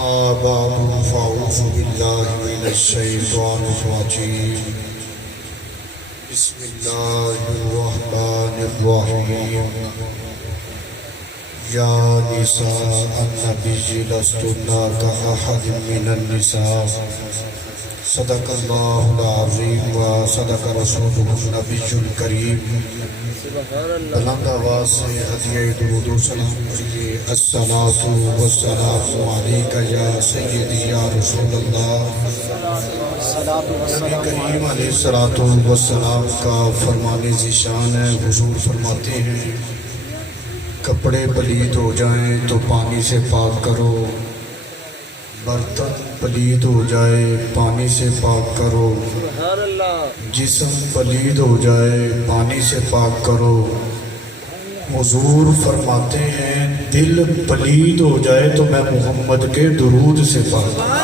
بعد فأعوذ بالله من الشيطان الرجيم بسم الله الرحمن الرحيم يا نساء النبي لستن كأحد من النساء صدق الله العظيم وصدق رسوله النبي الكريم بلند آواز سے ہدیہ درود و سلام کیجیے الصلاۃ والسلام علیک یا سیدی یا رسول اللہ۔ نبی کریم علیہ الصلاۃ والسلام کا فرمان ذیشان ہے، حضور فرماتے ہیں کپڑے پلید ہو جائیں تو پانی سے پاک کرو، برتن پلید ہو جائے پانی سے پاک کرو، جسم پلید ہو جائے پانی سے پاک کرو۔ حضور فرماتے ہیں دل پلید ہو جائے تو میں محمد کے درود سے پاک کروں۔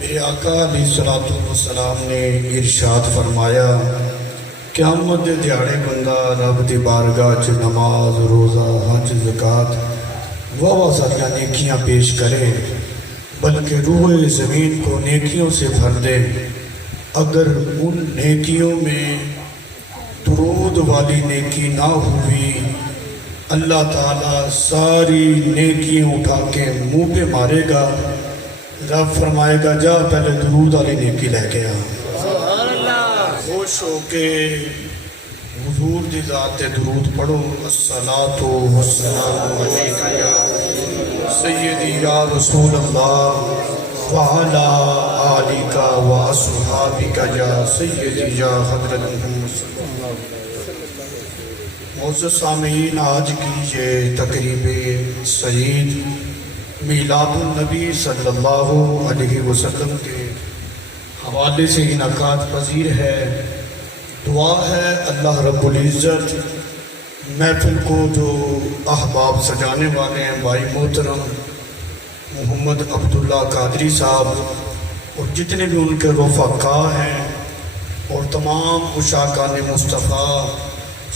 میرے آقا علیہ الصلوۃ والسلام نے ارشاد فرمایا قیامت دے دیہاڑے بندہ رب دی بارگاہ چ نماز روزہ حج زکوٰۃ واہ ساریاں نیکیاں پیش کرے، بلکہ روح زمین کو نیکیوں سے بھر دے، اگر ان نیکیوں میں درود والی نیکی نہ ہوئی اللہ تعالیٰ ساری نیکیاں اٹھا کے منہ پہ مارے گا، رب فرمائے گا جا پہلے درود والی نیکی لے کے آ۔ خوش ہو کے حضور دی ذات تے درود پڑھو، الصلاۃ والسلام علیک یا سیدی یا رسول اللہ وعلی آلک و اصحابک یا سیدی یا حضرت محمد صلی اللہ علیہ وسلم۔ معزز سامعین، آج کی یہ تقریب سعید میلاد النبی صلی اللہ علیہ وسلم کے حوالے سے انعقاد پذیر ہے۔ دعا ہے اللہ رب العزت محفل کو جو احباب سجانے والے ہیں بھائی محترم محمد عبداللہ قادری صاحب اور جتنے بھی ان کے رفقا ہیں اور تمام مشاکان مصطفیٰ،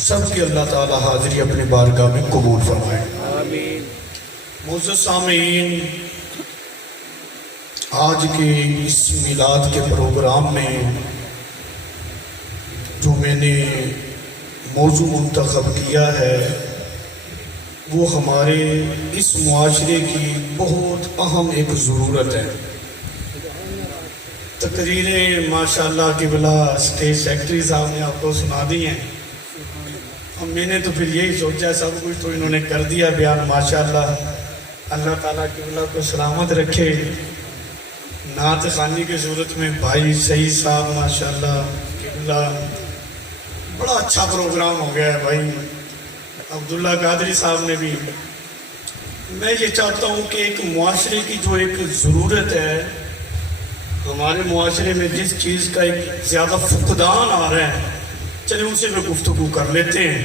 سب کی اللہ تعالی حاضری اپنی بارگاہ میں قبول فرمائے۔ آمین۔ معزز سامعین، آج کے اس میلاد کے پروگرام میں جو میں نے موضوع منتخب کیا ہے وہ ہمارے اس معاشرے کی بہت اہم ایک ضرورت ہے۔ تقریریں ماشاءاللہ قبلہ اسٹیج سیکرٹری صاحب نے آپ کو سنا دی ہیں، اب میں نے تو پھر یہی سوچا سب کچھ تو انہوں نے کر دیا بیان، ماشاءاللہ اللہ تعالیٰ قبلہ کو سلامت رکھے۔ نعت خوانی کی صورت میں بھائی سعید صاحب ماشاءاللہ قبلہ، بڑا اچھا پروگرام ہو گیا ہے بھائی عبداللہ قادری صاحب نے بھی۔ میں یہ چاہتا ہوں کہ ایک معاشرے کی جو ایک ضرورت ہے، ہمارے معاشرے میں جس چیز کا ایک زیادہ فقدان آ رہا ہے، چلے ان سے میں گفتگو کر لیتے ہیں۔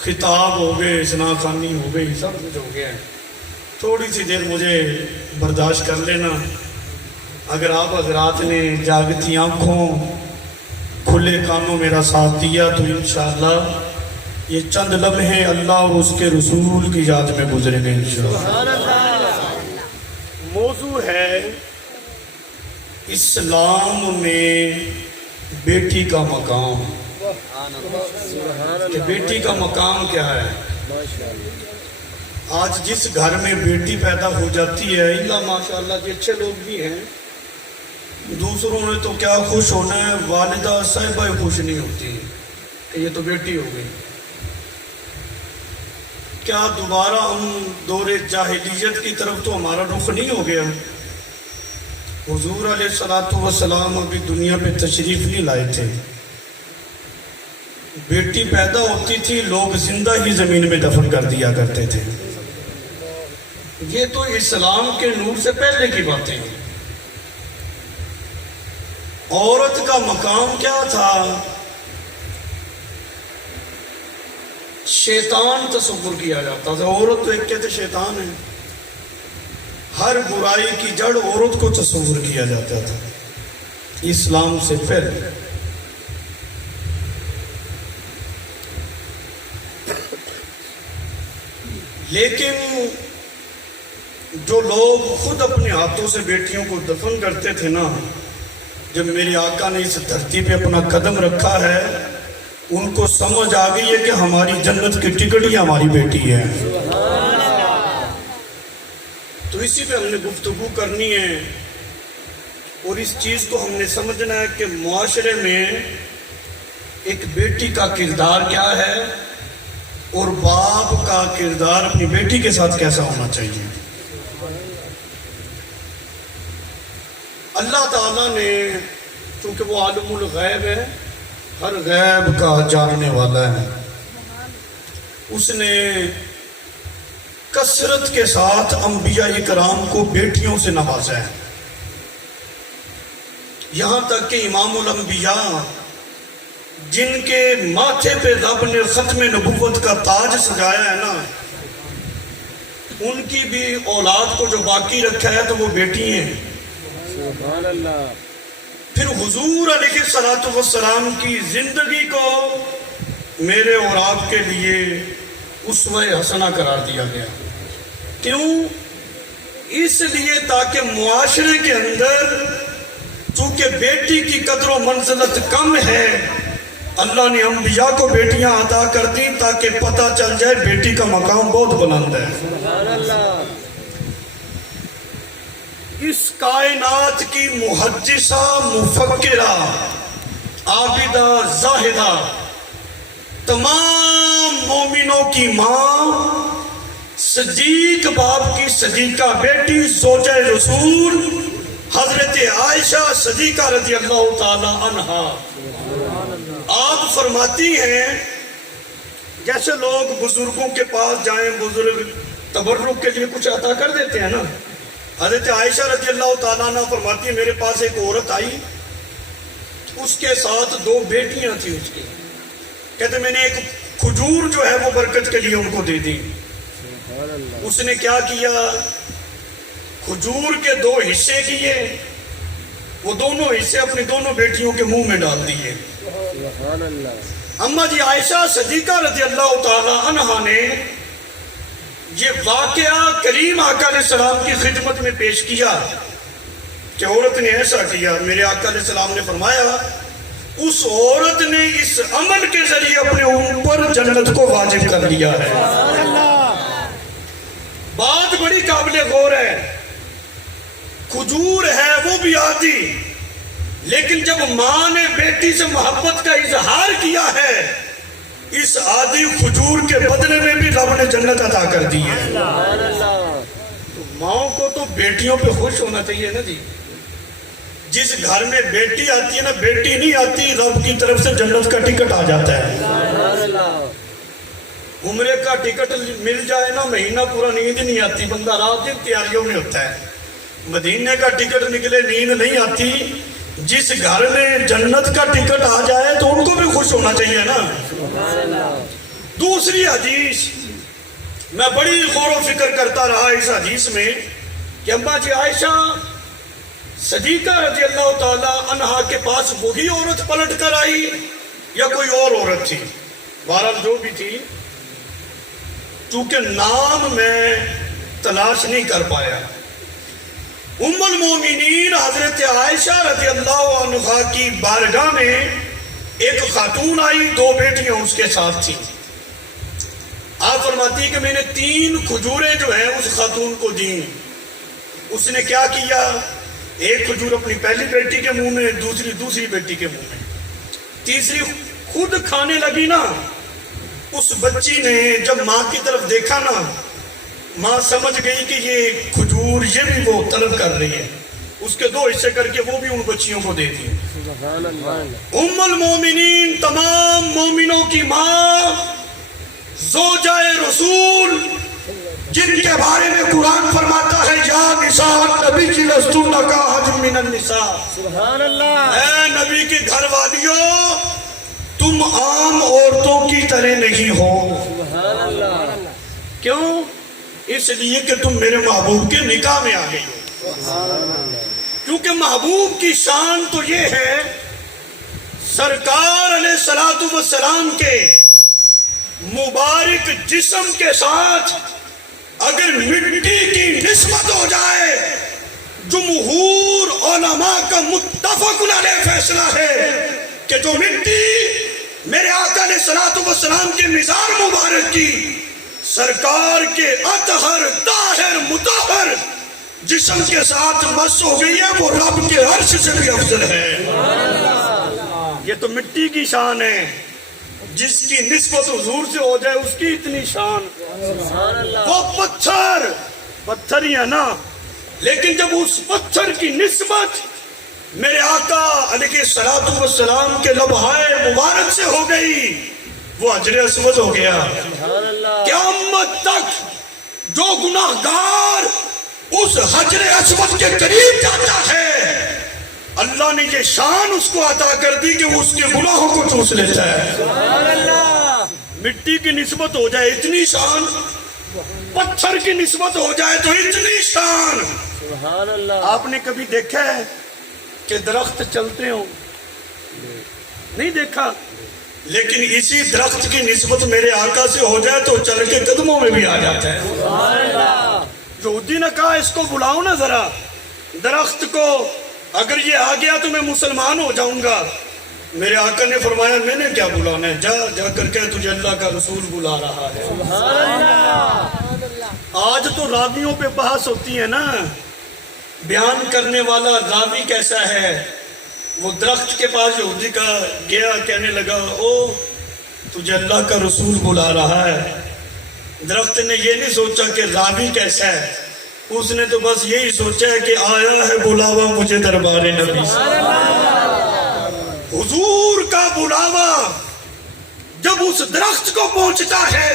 خطاب ہو گئے، ثنا خوانی ہو گئی، سب کچھ ہو گیا ہے، تھوڑی سی دیر مجھے برداشت کر لینا۔ اگر آپ حضرات نے جاگتی آنکھوں کھلے کانوں میرا ساتھ دیا تو انشاءاللہ یہ چند لمحے اللہ اور اس کے رسول کی یاد میں گزریں گے انشاءاللہ۔ موضوع ہے اسلام میں بیٹی کا مقام، کہ بیٹی کا مقام کیا ہے۔ آج جس گھر میں بیٹی پیدا ہو جاتی ہے، اللہ ماشاءاللہ جو اچھے لوگ بھی ہیں، دوسروں نے تو کیا خوش ہونا ہے، والدہ صاحبہ خوش نہیں ہوتی کہ یہ تو بیٹی ہو گئی۔ کیا دوبارہ ہم دور جاہلیت کی طرف تو ہمارا رخ نہیں ہو گیا؟ حضور علیہ الصلوۃ والسلام ابھی دنیا پہ تشریف نہیں لائے تھے، بیٹی پیدا ہوتی تھی لوگ زندہ ہی زمین میں دفن کر دیا کرتے تھے۔ یہ تو اسلام کے نور سے پہلے کی باتیں ہیں۔ عورت کا مقام کیا تھا؟ شیطان تصور کیا جاتا تھا، عورت تو ایک کہتے شیطان ہے، ہر برائی کی جڑ عورت کو تصور کیا جاتا تھا اسلام سے پہلے۔ لیکن جو لوگ خود اپنے ہاتھوں سے بیٹیوں کو دفن کرتے تھے نا، جب میرے آقا نے اس دھرتی پہ اپنا قدم رکھا ہے، ان کو سمجھ آ گئی ہے کہ ہماری جنت کی ٹکٹ ہی ہماری بیٹی ہے۔ تو اسی پہ ہم نے گفتگو کرنی ہے، اور اس چیز کو ہم نے سمجھنا ہے کہ معاشرے میں ایک بیٹی کا کردار کیا ہے اور باپ کا کردار اپنی بیٹی کے ساتھ کیسا ہونا چاہیے۔ اللہ تعالیٰ نے، چونکہ وہ عالم الغیب ہے، ہر غیب کا جاننے والا ہے، اس نے کثرت کے ساتھ انبیاء کرام کو بیٹیوں سے نوازا ہے، یہاں تک کہ امام الانبیاء جن کے ماتھے پہ رب نے ختم نبوت کا تاج سجایا ہے نا، ان کی بھی اولاد کو جو باقی رکھا ہے تو وہ بیٹی ہیں۔ سبحان اللہ۔ پھر حضور علیہ الصلوۃ والسلام کی زندگی کو میرے اور آپ کے لیے اسوہ حسنہ قرار دیا گیا۔ کیوں؟ اس لیے تاکہ معاشرے کے اندر چونکہ بیٹی کی قدر و منزلت کم ہے، اللہ نے انبیاء کو بیٹیاں عطا کر دی تاکہ پتہ چل جائے بیٹی کا مقام بہت بلند ہے۔ سبحان اللہ۔ اس کائنات کی محدثہ، مفکرہ، عابدہ، زاہدہ، تمام مومنوں کی ماں، صدیق باپ کی صدیقہ بیٹی، زوجہ رسول حضرت عائشہ صدیقہ رضی اللہ تعالی عنہا، آپ فرماتی ہیں جیسے لوگ بزرگوں کے پاس جائیں، بزرگ تبرک کے لیے کچھ عطا کر دیتے ہیں نا، حضرت عائشہ رضی اللہ تعالیٰ عنہ فرماتی ہے میرے پاس ایک عورت آئی، اس کے ساتھ 2 بیٹیاں تھیں اس کی، کہتے میں نے ایک کھجور جو ہے وہ برکت کے لیے ان کو دے دی۔ اس نے کیا کیا؟ کھجور کے 2 حصے کیے، وہ دونوں حصے اپنی دونوں بیٹیوں کے منہ میں ڈال دیے۔ سبحان اللہ۔ اما جی عائشہ صدیقہ رضی اللہ تعالی عنہا نے یہ واقعہ کریم آقا علیہ السلام کی خدمت میں پیش کیا کہ عورت نے ایسا کیا۔ میرے آقا علیہ السلام نے فرمایا اس عورت نے اس عمل کے ذریعے اپنے اوپر جنت کو واجب کر لیا ہے۔ بات بڑی قابل غور ہے، کھجور ہے وہ بھی آدھی، لیکن جب ماں نے بیٹی سے محبت کا اظہار کیا ہے، اس آدھی کھجور کے بدلے میں بھی رب نے جنت عطا کر دی ہے۔ تو ماں کو تو بیٹیوں پہ خوش ہونا چاہیے نا جی۔ جس گھر میں بیٹی آتی ہے نا، بیٹی نہیں آتی، رب کی طرف سے جنت کا ٹکٹ آ جاتا ہے۔ عمرے کا ٹکٹ مل جائے نا، مہینہ پورا نیند نہیں آتی، بندہ رات دن تیاریوں میں ہوتا ہے۔ مدینے کا ٹکٹ نکلے نیند نہیں آتی۔ جس گھر میں جنت کا ٹکٹ آ جائے تو ان کو بھی خوش ہونا چاہیے نا۔ دوسری حدیث میں بڑی غور و فکر کرتا رہا اس حدیث میں کہ اماں جی عائشہ صدیقہ رضی اللہ تعالی عنہا کے پاس وہی عورت پلٹ کر آئی یا کوئی اور عورت تھی؟ بہرحال جو بھی تھی، چونکہ نام میں تلاش نہیں کر پایا، ام المومنین حضرت عائشہ رضی اللہ عنہا کی بارگاہ میں ایک خاتون آئی، 2 بیٹیاں اس کے ساتھ تھیں۔ آپ فرماتی ہے کہ میں نے 3 کھجوریں جو ہیں اس خاتون کو دیں۔ اس نے کیا کیا؟ ایک کھجور اپنی پہلی بیٹی کے منہ میں، دوسری بیٹی کے منہ میں، تیسری خود کھانے لگی نا۔ اس بچی نے جب ماں کی طرف دیکھا نا، ماں سمجھ گئی کہ یہ کھجور یہ بھی وہ طلب کر رہی ہے، اس کے 2 حصے کر کے وہ بھی ان بچیوں کو دے دی۔ ام المومنین، تمام مومنوں کی ماں، زوجہ رسول، جن کے بارے میں قرآن فرماتا ہے یا نساء النبی لستن کاحد من النساء، سبحان اللہ۔ اے نبی کی گھر والیوں، تم عام عورتوں کی طرح نہیں ہو۔ سبحان اللہ۔ کیوں؟ اس لیے کہ تم میرے محبوب کے نکاح میں آ گئی ہو۔ کیونکہ محبوب کی شان تو یہ ہے، سرکار علیہ الصلوۃ والسلام کے مبارک جسم کے ساتھ اگر مٹی کی نسبت ہو جائے، جمہور علماء کا متفق علیہ فیصلہ ہے کہ جو مٹی میرے آقا علیہ الصلوۃ والسلام کے مزار مبارک کی سرکار کے اطہر طاہر مطہر جسم کے ساتھ مس ہو گئی ہے، وہ رب کے عرش سے بھی افضل ہے۔ یہ تو مٹی کی شان ہے، جس کی نسبت حضور سے ہو جائے اس کی اتنی شان۔ وہ پتھر ہی ہے نا، لیکن جب اس پتھر کی نسبت میرے آقا علیہ الصلوۃ والسلام کے لبہائے مبارک سے ہو گئی، وہ حجر اسود ہو گیا۔ قیامت تک جو گناہ گار اس حجر اسود کے قریب جاتا ہے، اللہ نے یہ شان اس کو عطا کر دی کہ وہ اس کے گناہوں کو چوس لیتا ہے۔ مٹی کی نسبت ہو جائے اتنی شان، پتھر کی نسبت ہو جائے تو اتنی شان۔ آپ نے کبھی دیکھا ہے کہ درخت چلتے ہوں؟ نہیں دیکھا، لیکن اسی درخت کی نسبت میرے آقا سے ہو جائے تو چل کے قدموں میں بھی آ جاتا ہے۔ یہودی نے کہا اس کو بلاؤ نا ذرا، درخت کو، اگر یہ آ گیا تو میں مسلمان ہو جاؤں گا۔ میرے آقا نے فرمایا میں نے کیا بلانا ہے، جا کر کے تجھے اللہ کا رسول بلا رہا ہے۔ آج تو راویوں پہ بحث ہوتی ہے نا، بیان کرنے والا راوی کیسا ہے۔ وہ درخت کے پاس یہودی کا گیا، کہنے لگا او تجھے اللہ کا رسول بلا رہا ہے۔ درخت نے یہ نہیں سوچا کہ راوی کیسا ہے، اس نے تو بس یہی سوچا ہے کہ آیا ہے بلاوا مجھے دربار نبی سے۔ حضور کا بلاوا جب اس درخت کو پہنچتا ہے،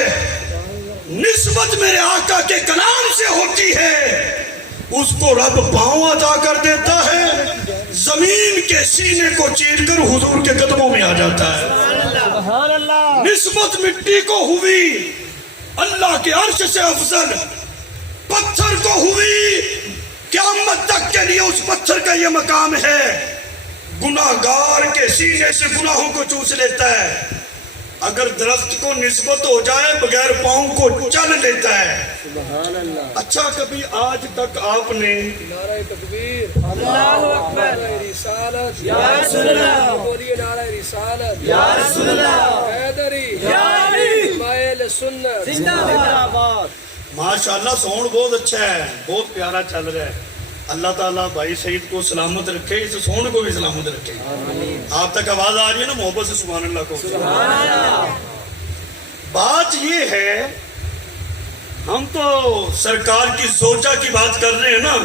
نسبت میرے آقا کے کلام سے ہوتی ہے، اس کو رب پاؤں عطا کر دیتا ہے، زمین کے سینے کو چیر کر حضور کے قدموں میں آ جاتا ہے۔ نسبت مٹی کو ہوئی اللہ کے عرش سے افضل، پتھر کو ہوئی قیامت تک کے لیے اس پتھر کا یہ مقام ہے، گناہ گار کے سینے سے گناہوں کو چوس لیتا ہے۔ اگر درخت کو نسبت ہو جائے بغیر پاؤں کو چل لیتا ہے۔ اچھا کبھی آج تک آپ نے نعرہ تکبیر، اللہ اکبر، رسالت یا رسول اللہ، بولیے نعرہ رسالت یا رسول اللہ، حیدری یا علی، مائل سنت زندہ باد۔ ماشاءاللہ ساؤنڈ بہت اچھا ہے، بہت پیارا چل رہا ہے۔ اللہ تعالیٰ بھائی سعید کو سلامت رکھے، اس ساؤنڈ کو بھی سلامت رکھے۔ آپ تک آواز آ رہی ہے نا محبت سے؟ سبحان اللہ کو سبحان اللہ۔ بات یہ ہے، ہم تو سرکار کی زوجہ کی بات کر رہے ہیں نا،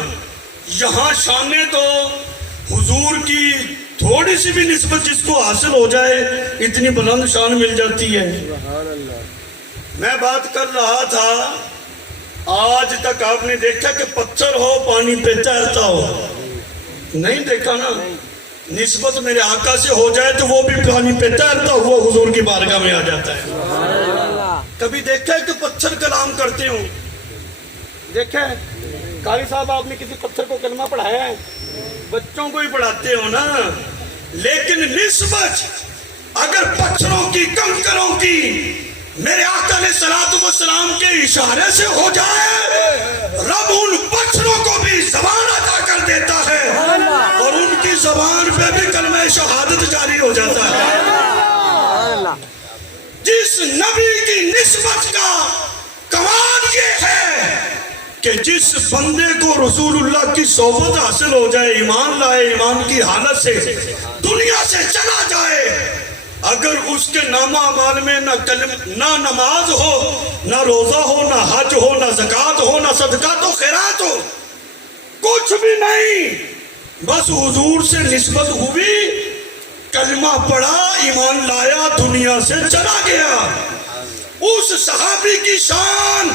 یہاں شانیں تو حضور کی تھوڑی سی بھی نسبت جس کو حاصل ہو جائے اتنی بلند شان مل جاتی ہے۔ میں بات کر رہا تھا، آج تک آپ نے دیکھا کہ پتھر ہو پانی پہ تیرتا ہو؟ نہیں دیکھا نا۔ نسبت میرے آقا سے ہو جائے تو وہ بھی پانی پہ تیرتا ہوا حضور کی بارگاہ میں آ جاتا ہے۔ کبھی دیکھا ہے کہ پتھر کلام کرتے ہوں؟ دیکھا ہے؟ قاری صاحب آپ نے کسی پتھر کو کلمہ پڑھایا ہے؟ بچوں کو ہی پڑھاتے ہو نا۔ لیکن نسبت اگر پتھروں کی، کنکروں کی میرے آقا علیہ الصلوۃ والسلام کے اشارے سے ہو جائے، رب ان پتھروں کو بھی زبان عطا کر دیتا ہے اور ان کی زبان پہ بھی کلمہ شہادت جاری ہو جاتا ہے۔ جس نبی کی نسبت کا کمال یہ ہے کہ جس بندے کو رسول اللہ کی صحبت حاصل ہو جائے، ایمان لائے، ایمان کی حالت سے دنیا سے چلا جائے، اگر اس کے نامہ اعمال میں نہ نماز ہو، نہ روزہ ہو، نہ حج ہو، نہ زکوٰۃ ہو، نہ صدقات و خیرات ہو، کچھ بھی نہیں، بس حضور سے نسبت ہوئی، کلمہ پڑھا، ایمان لایا، دنیا سے چلا گیا۔ اس صحابی کی شان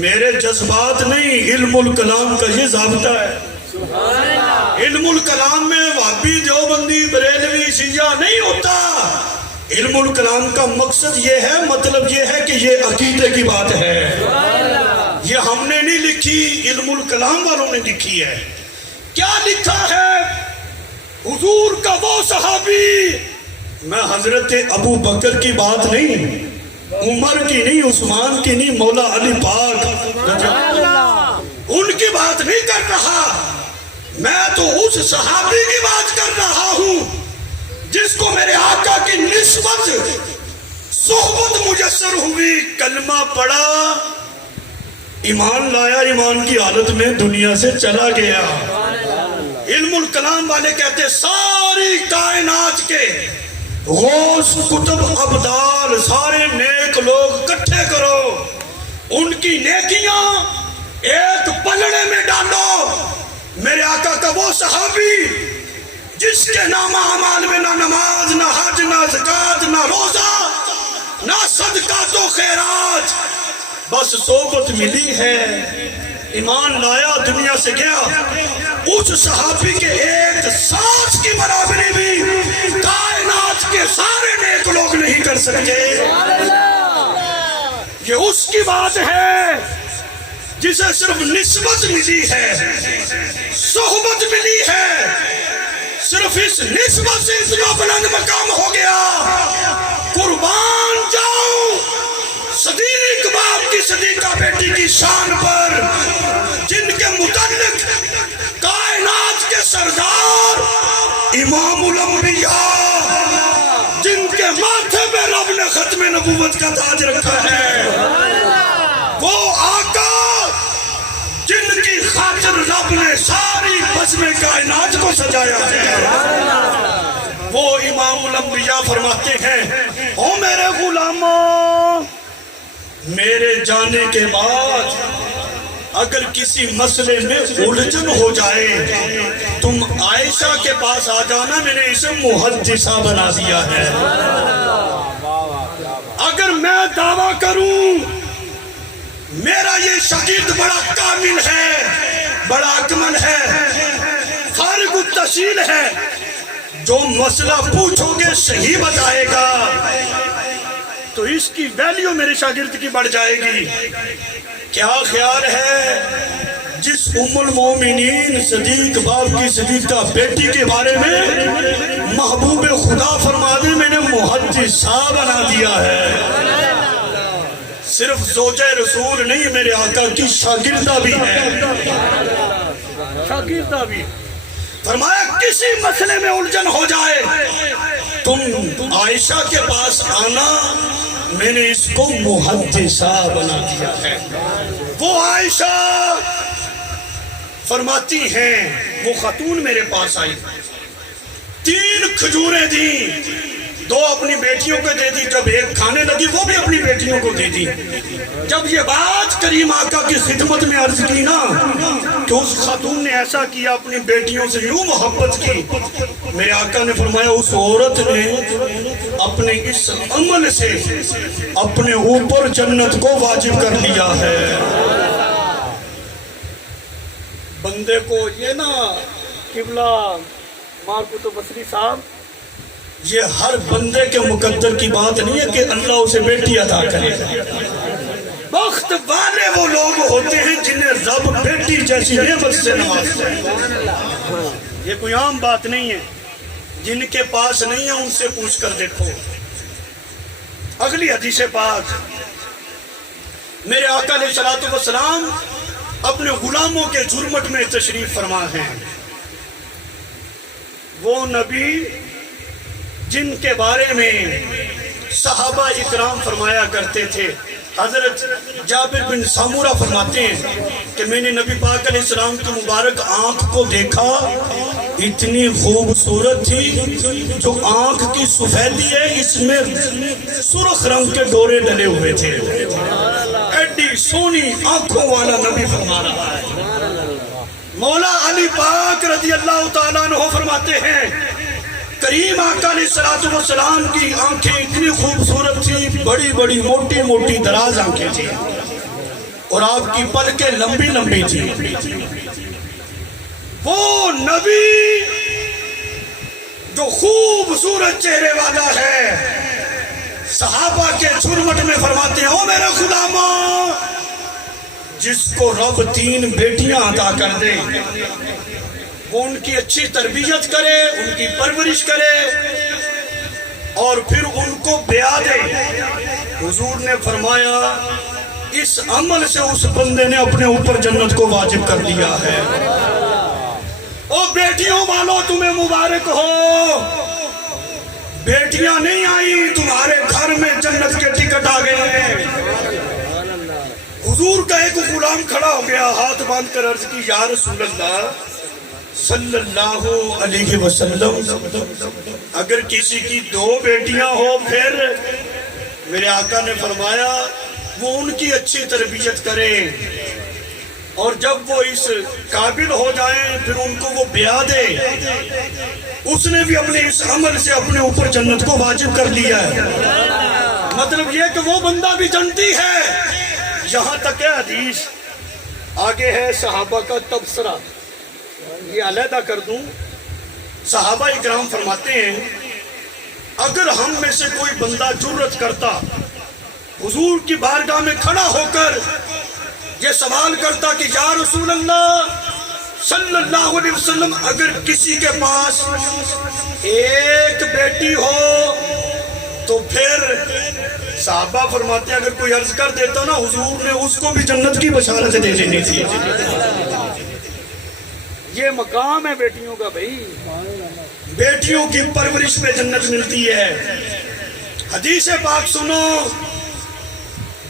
میرے جذبات نہیں، علم الکلام کا یہ ضابطہ ہے۔ علم الکلام میں وہابی، دیوبندی، بریلوی، شیعہ نہیں ہوتا۔ علم الکلام کا مقصد یہ ہے، مطلب یہ ہے کہ یہ عقیدے کی بات ہے، یہ ہم نے نہیں لکھی، علم الکلام والوں نے لکھی ہے۔ کیا لکھا ہے؟ حضور کا وہ صحابی، میں حضرت ابو بکر کی بات نہیں، عمر کی نہیں، عثمان کی نہیں، مولا علی پاک رضی اللہ، ان کی بات نہیں کر رہا، میں تو اس صحابی کی بات کر رہا ہوں جس کو میرے آقا کی نسبت صحبت میسر ہوئی، کلمہ پڑھا، ایمان لایا، ایمان کی حالت میں دنیا سے چلا گیا۔ علم الکلام والے کہتے ساری کائنات کے غوث، کتب، ابدال، سارے نیک لوگ اکٹھے کرو، ان کی نیکیاں ایک پلڑے میں ڈالو، میرے آقا کا وہ صحابی جس کے نام اعمال میں نہ نماز، نہ حج، نہ زکوٰۃ، نہ روزہ، نہ صدقات و خیرات، بس صحبت ملی ہے، ایمان لایا، دنیا سے گیا، اس صحابی کے ایک سانس کی برابری بھی کائنات کے سارے نیک لوگ نہیں کر سکتے۔ یہ اس کی بات ہے جسے صرف نسبت ملی ہے، صحبت ملی ہے، صرف اس نسبت سے اتنا بلند مقام ہو گیا۔ قربان جاؤں صدیق باپ کی صدیقہ بیٹی کی شان پر، جن کے متعلق کائنات کے سردار امام الانبیاء، جن کے ماتھے پہ رب نے ختم نبوت کا تاج رکھا ہے، وہ آقا جن کی خاطر رب نے ساری بزم کائنات کو سجایا ہے، وہ امام الانبیاء فرماتے ہیں، او میرے غلاموں، میرے جانے کے بعد اگر کسی مسئلے میں الجھن ہو جائے تم عائشہ کے پاس آ جانا، میں نے اسے محدثہ بنا دیا ہے۔ اگر میں دعویٰ کروں میرا یہ شاگرد بڑا کامل ہے، بڑا اکمل ہے، فارغ التحصیل ہے، جو مسئلہ پوچھو گے صحیح بتائے گا، تو اس کی ویلیو میرے شاگرد کی بڑھ جائے گی۔ کیا خیال ہے جس ام المومنین صدیق باپ کی صدیقہ بیٹی کے بارے میں محبوب خدا فرما دے میں نے محدثہ بنا دیا ہے، صرف زوجہ رسول نہیں، میرے آقا کی شاگردہ بھی ہے، شاگردہ بھی۔ فرمایا کسی مسئلے میں الجھن ہو جائے تم عائشہ کے پاس آنا، میں نے اس کو محدثہ بنا دیا ہے۔ وہ عائشہ فرماتی ہیں، وہ خاتون میرے پاس آئی، 3 کھجوریں دیں، 2 اپنی بیٹیوں کو دے دی، جب ایک کھانے لگی وہ بھی اپنی بیٹیوں کو دے دی۔ جب یہ بات کریم آقا کی خدمت میں عرض کی نا کہ اس خاتون نے ایسا کیا، اپنی بیٹیوں سے یوں محبت کی، میرے آقا نے فرمایا اس عورت نے اپنے اس عمل سے اپنے اوپر جنت کو واجب کر لیا ہے۔ بندے کو یہ نا قبلہ مار کتب بصری صاحب، یہ ہر بندے کے مقدر کی بات نہیں ہے کہ اللہ اسے بیٹی عطا کرے گا۔ بخت والے وہ لوگ ہوتے ہیں جنہیں رب بیٹی جیسی نعمت سے نوازتا ہے۔ یہ کوئی عام بات نہیں ہے، جن کے پاس نہیں ہے ان سے پوچھ کر دیکھو۔ اگلی حدیث پاک، میرے آقا علیہ الصلوۃ والسلام اپنے غلاموں کے جرمٹ میں تشریف فرما ہیں، وہ نبی جن کے بارے میں صحابہ اکرام فرمایا کرتے تھے۔ حضرت جابر بن سامورہ فرماتے ہیں کہ میں نے نبی پاک علیہ السلام کی مبارک آنکھ کو دیکھا، اتنی خوبصورت تھی، جو آنکھ کی سفیدی ہے اس میں سرخ رنگ کے ڈورے ڈلے ہوئے تھے، ایڈی سونی آنکھوں والا نبی فرما رہا ہے۔ مولا علی پاک رضی اللہ تعالیٰ عنہ فرماتے ہیں کریم آقا علیہ الصلوۃ والسلام کی آنکھیں اتنی خوبصورت تھی، بڑی بڑی موٹی موٹی دراز آنکھیں تھیں، اور آپ کی پلکیں لمبی لمبی تھی۔ وہ نبی جو خوبصورت چہرے والا ہے، صحابہ کے جرمٹ میں فرماتے ہیں، او میرے غلاموں، جس کو رب 3 بیٹیاں عطا کر دے، وہ ان کی اچھی تربیت کرے، ان کی پرورش کرے، اور پھر ان کو بیاہ دے۔ حضور نے فرمایا اس عمل سے اس بندے نے اپنے اوپر جنت کو واجب کر لیا ہے۔ او بیٹیوں والو تمہیں مبارک ہو، بیٹیاں نہیں آئی، تمہارے گھر میں جنت کے ٹکٹ آ گئے ہیں۔ حضور کا ایک غلام کھڑا ہو گیا، ہاتھ باندھ کر عرض کی یا رسول اللہ صلی اللہ علیہ وسلم، اگر کسی کی 2 بیٹیاں ہو پھر؟ میرے آقا نے فرمایا وہ ان کی اچھی تربیت کریں اور جب وہ اس قابل ہو جائیں پھر ان کو وہ بیاہ دے۔ اس نے بھی اپنے اس عمل سے اپنے اوپر جنت کو واجب کر لیا ہے۔ مطلب یہ کہ وہ بندہ بھی جنتی ہے۔ یہاں تک ہے حدیث، آگے ہے صحابہ کا تبصرہ، یہ علیحدہ کر دوں۔ صحابہ اکرام فرماتے ہیں اگر ہم میں سے کوئی بندہ جرأت کرتا حضور کی بارگاہ میں کھڑا ہو کر یہ سوال کرتا کہ یا رسول اللہ صلی اللہ علیہ وسلم، اگر کسی کے پاس ایک بیٹی ہو تو پھر؟ صحابہ فرماتے ہیں اگر کوئی عرض کر دیتا نا حضور نے اس کو بھی جنت کی بشارت دے دینی تھی۔ یہ مقام ہے بیٹیوں کا بھائی، بیٹیوں کی پرورش میں جنت ملتی ہے۔ حدیث پاک سنو،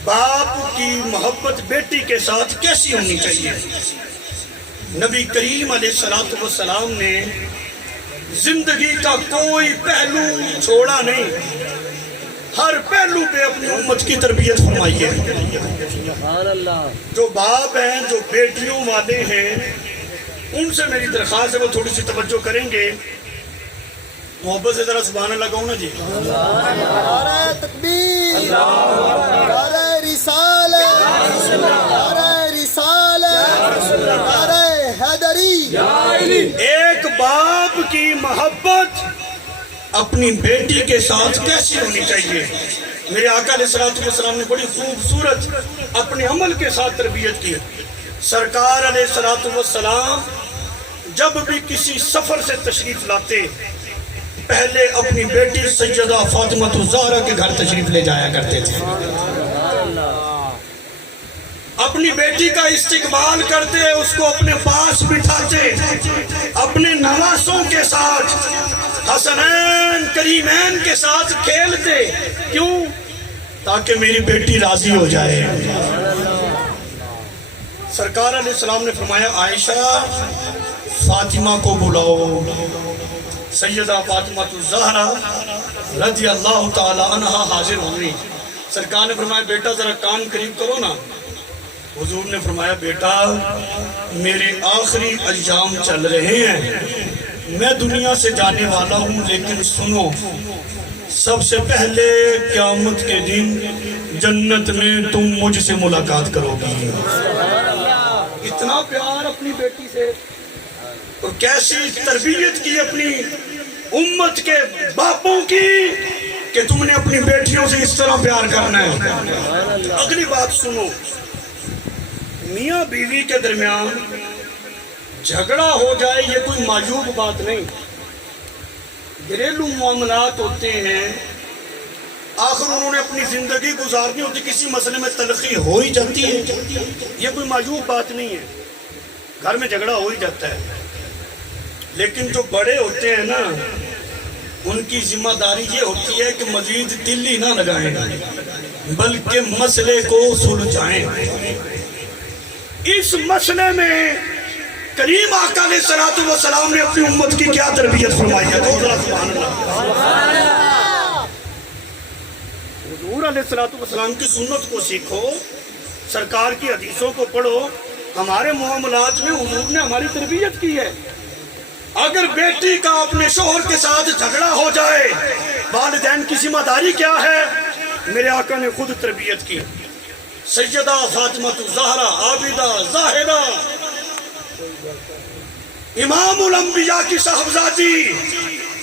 باپ کی محبت بیٹی کے ساتھ کیسی ہونی چاہیے؟ نبی کریم علیہ السلام نے زندگی کا کوئی پہلو چھوڑا نہیں، ہر پہلو پہ اپنی امت کی تربیت فرمائی ہے۔ سبحان اللہ۔ جو باپ ہیں، جو بیٹیوں والے ہیں، ان سے میری درخواست ہے وہ تھوڑی سی توجہ کریں گے۔ محبت سے ذرا سبحان اللہ کہو نا جی۔ نعرہ تکبیر، نعرہ رسالت، نعرہ رسالت، نعرہ حیدری۔ ایک باپ کی محبت اپنی بیٹی کے ساتھ کیسی ہونی چاہیے؟ میرے آقا علیہ السلام نے بڑی خوبصورت اپنے عمل کے ساتھ تربیت کی۔ سرکار علیہ السلام جب بھی کسی سفر سے تشریف لاتے پہلے اپنی بیٹی سیدہ فاطمہ الزہرا کے گھر تشریف لے جایا کرتے تھے، اپنی بیٹی کا استقبال کرتے، اس کو اپنے پاس بٹھاتے، اپنے نواسوں کے ساتھ حسنین کریمین کے ساتھ کھیلتے۔ کیوں؟ تاکہ میری بیٹی راضی ہو جائے۔ سرکار علیہ السلام نے فرمایا عائشہ فاطمہ کو بلاؤ۔ سیدہ فاطمہ الزہرا رضی اللہ تعالی عنہا حاضر ہوئی۔ سرکار نے فرمایا بیٹا ذرا کان قریب کرو نا۔ حضور نے فرمایا بیٹا میرے آخری ایام چل رہے ہیں، میں دنیا سے جانے والا ہوں، لیکن سنو سب سے پہلے قیامت کے دن جنت میں تم مجھ سے ملاقات کرو گی۔ اتنا پیار اپنی بیٹی سے، اور کیسی تربیت کی اپنی امت کے باپوں کی کہ تم نے اپنی بیٹیوں سے اس طرح پیار کرنا ہے۔ اگلی بات سنو، میاں بیوی کے درمیان جھگڑا ہو جائے یہ کوئی معجوب بات نہیں، گھریلو معاملات ہوتے ہیں، آخر انہوں نے اپنی زندگی گزارنی ہوتی، کسی مسئلے میں تلخی ہو ہی جاتی ہے، یہ کوئی معجوب بات نہیں ہے، گھر میں جھگڑا ہو ہی جاتا ہے۔ لیکن جو بڑے ہوتے ہیں نا ان کی ذمہ داری یہ ہوتی ہے کہ مزید تلی نہ لگائیں بلکہ مسئلے کو سلجھائیں۔ اس مسئلے میں کریم آقا علیہ السلام نے اپنی امت کی کیا تربیت فرمائی ہے؟ حضور علیہ السلام کی سنت کو سیکھو، سرکار کی حدیثوں کو پڑھو۔ ہمارے معاملات میں حضور نے ہماری تربیت کی ہے۔ اگر بیٹی کا اپنے شوہر کے ساتھ جھگڑا ہو جائے، والدین کی ذمہ داری کیا ہے؟ میرے آقا نے خود تربیت کی۔ سیدہ فاطمہ الزہرا عابدہ زاہدہ امام الانبیاء کی صاحبزادی،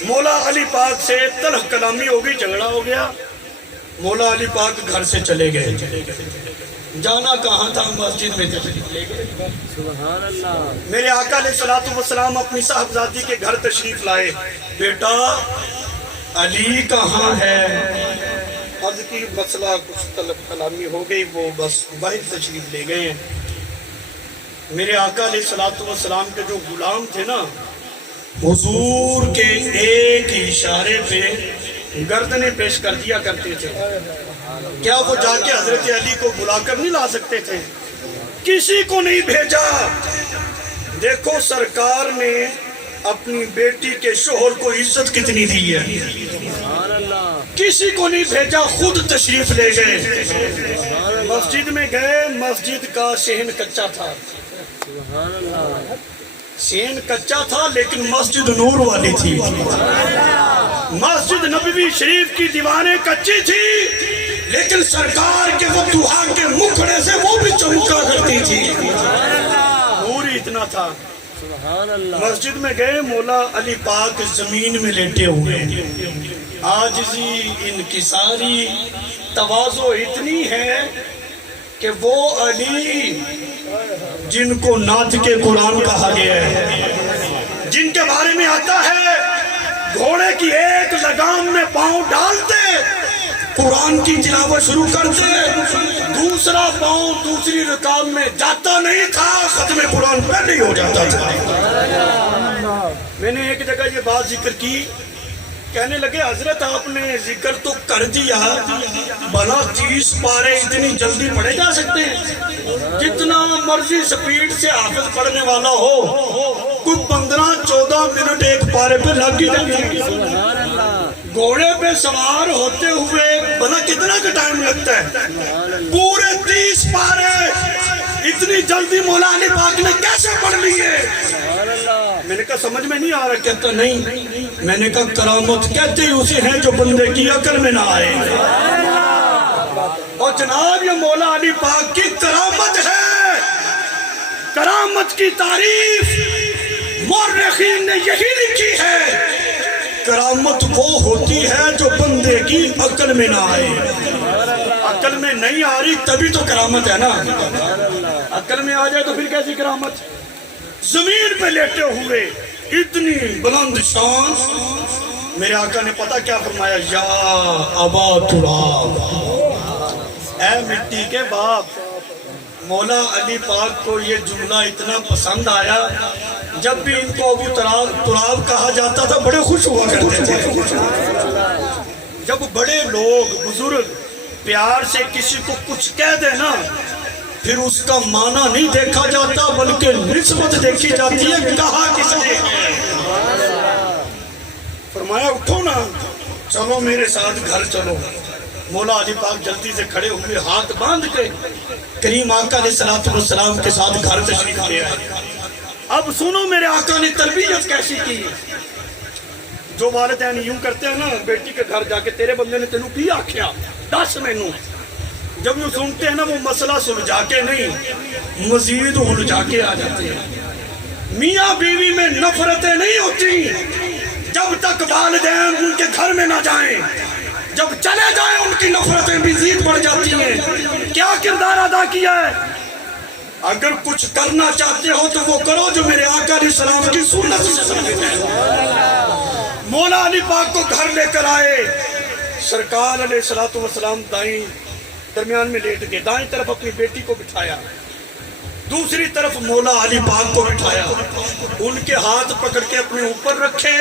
مولا علی پاک سے تلخ کلامی ہو گئی، جھگڑا ہو گیا، مولا علی پاک گھر سے چلے گئے۔ جانا کہاں تھا؟ مسجد میں تشریف لے گئے۔ سبحان اللہ۔ میرے آقا علیہ السلام اپنی صاحبزادی کے گھر تشریف لائے۔ بیٹا علی کہاں ہے؟ عرض کی مسئلہ کچھ طلب کلامی ہو گئی، وہ بس باہر تشریف لے گئے ہیں۔ میرے آقا علیہ الصلوۃ والسلام کے جو غلام تھے نا، حضور کے ایک اشارے پہ گردنیں پیش کر دیا کرتے تھے۔ کیا وہ جا کے حضرت علی کو بلا کر نہیں لا سکتے تھے؟ کسی کو نہیں بھیجا۔ دیکھو سرکار نے اپنی بیٹی کے شوہر کو عزت کتنی دی ہے، سبحان اللہ کسی کو نہیں بھیجا، خود تشریف لے گئے۔ مسجد میں گئے، مسجد کا صحن کچا تھا، سبحان اللہ صحن کچا تھا لیکن مسجد نور والی تھی۔ مسجد نبوی شریف کی دیواریں کچی تھی لیکن سرکار کے وہ دعا کے مکھڑے سے وہ بھی چمکا کرتی تھی، نور ہی اتنا تھا۔ سبحان اللہ مسجد میں گئے، مولا علی پاک زمین میں لیٹے ہوئے، عاجزی انکساری تواضع اتنی ہے کہ وہ علی جن کو نعت کے قرآن کہا گیا ہے، جن کے بارے میں آتا ہے گھوڑے کی ایک لگام میں پاؤں ڈالتے قرآن کی تلاوت شروع کرتے، دوسرا پاؤں دوسری رکاب میں جاتا نہیں تھا، ختم قرآن پہلے ہی ہو جاتا تھا۔ میں نے ایک جگہ یہ بات ذکر کی، کہنے لگے حضرت آپ نے ذکر تو کر دیا، بھلا 30 پارے اتنی جلدی پڑھے جا سکتے ہیں؟ جتنا مرضی سپیڈ سے حافظ پڑھنے والا ہو، کوئی 15-14 منٹ ایک پارے پہ لگ ہی جاتے ہیں۔ سبحان اللہ گھوڑے پہ سوار ہوتے ہوئے بھلا کتنا کا ٹائم لگتا ہے؟ پورے 30 پارے اتنی جلدی مولا علی پاک نے کیسے پڑھ لیے؟ سبحان اللہ میں نے کہا سمجھ میں نہیں آ رہا، کہتا نہیں، میں نے کہا کرامت کہتے ہی اسے ہیں جو بندے کی عقل میں نہ آئے۔ اور جناب یہ مولا علی پاک کی کرامت ہے، کرامت کی تعریف مورخین نے یہی لکھی ہے، کرامت وہ ہوتی ہے جو بندے کی عقل میں نہ آئے۔ عقل میں نہیں آ رہی تبھی تو کرامت ہے نا، عقل میں آ جائے تو پھر کیسی کرامت؟ زمین پہ لیٹے ہوئے اتنی بلند شان، میرے آقا نے پتہ کیا فرمایا؟ یا ابا تراب، اے مٹی کے باپ۔ مولا علی پاک کو یہ جملہ اتنا پسند آیا، جب بھی ان کو ابو تراب کہا جاتا تھا بڑے خوش ہوا کرتے تھے۔ جب بڑے لوگ بزرگ پیار سے کسی کو کچھ کہہ دے نا، پھر اس کا معنی نہیں دیکھا جاتا بلکہ نسبت دیکھی جاتی ہے، کہا کس نے؟ فرمایا اٹھو نا، چلو میرے ساتھ گھر چلو۔ مولا علی پاک جلدی سے کھڑے ہوئے، ہاتھ باندھ کے کریم آقا علیہ الصلوۃ والسلام کے ساتھ گھر تشریف لے آئے۔ اب سنو میرے آقا نے تربیت کیسی کی۔ جو والدین یوں کرتے ہیں نا بیٹی کے گھر جا کے، تیرے بندے نے تینوں کی آکھیا دس مینوں، جب یوں سنتے ہیں نا وہ مسئلہ سلجھا کے نہیں مزید الجھا کے آ جاتے ہیں۔ میاں بیوی میں نفرتیں نہیں ہوتی جب تک والدین ان کے گھر میں نہ جائیں، جب چلے جائیں ان کی نفرتیں بھی زید بڑھ جاتی ہیں۔ کیا کردار ادا کیا ہے؟ اگر کچھ کرنا چاہتے ہو تو وہ کرو جو میرے آقا علیہ السلام کی سنت سے ثابت ہے۔ مولا علی پاک کو گھر لے کر آئے، سرکار علیہ الصلوۃ والسلام دائیں درمیان میں لیٹ گئے، دائیں طرف اپنی بیٹی کو بٹھایا، دوسری طرف مولا علی پاک کو بٹھایا، ان کے ہاتھ پکڑ کے اپنے اوپر رکھے،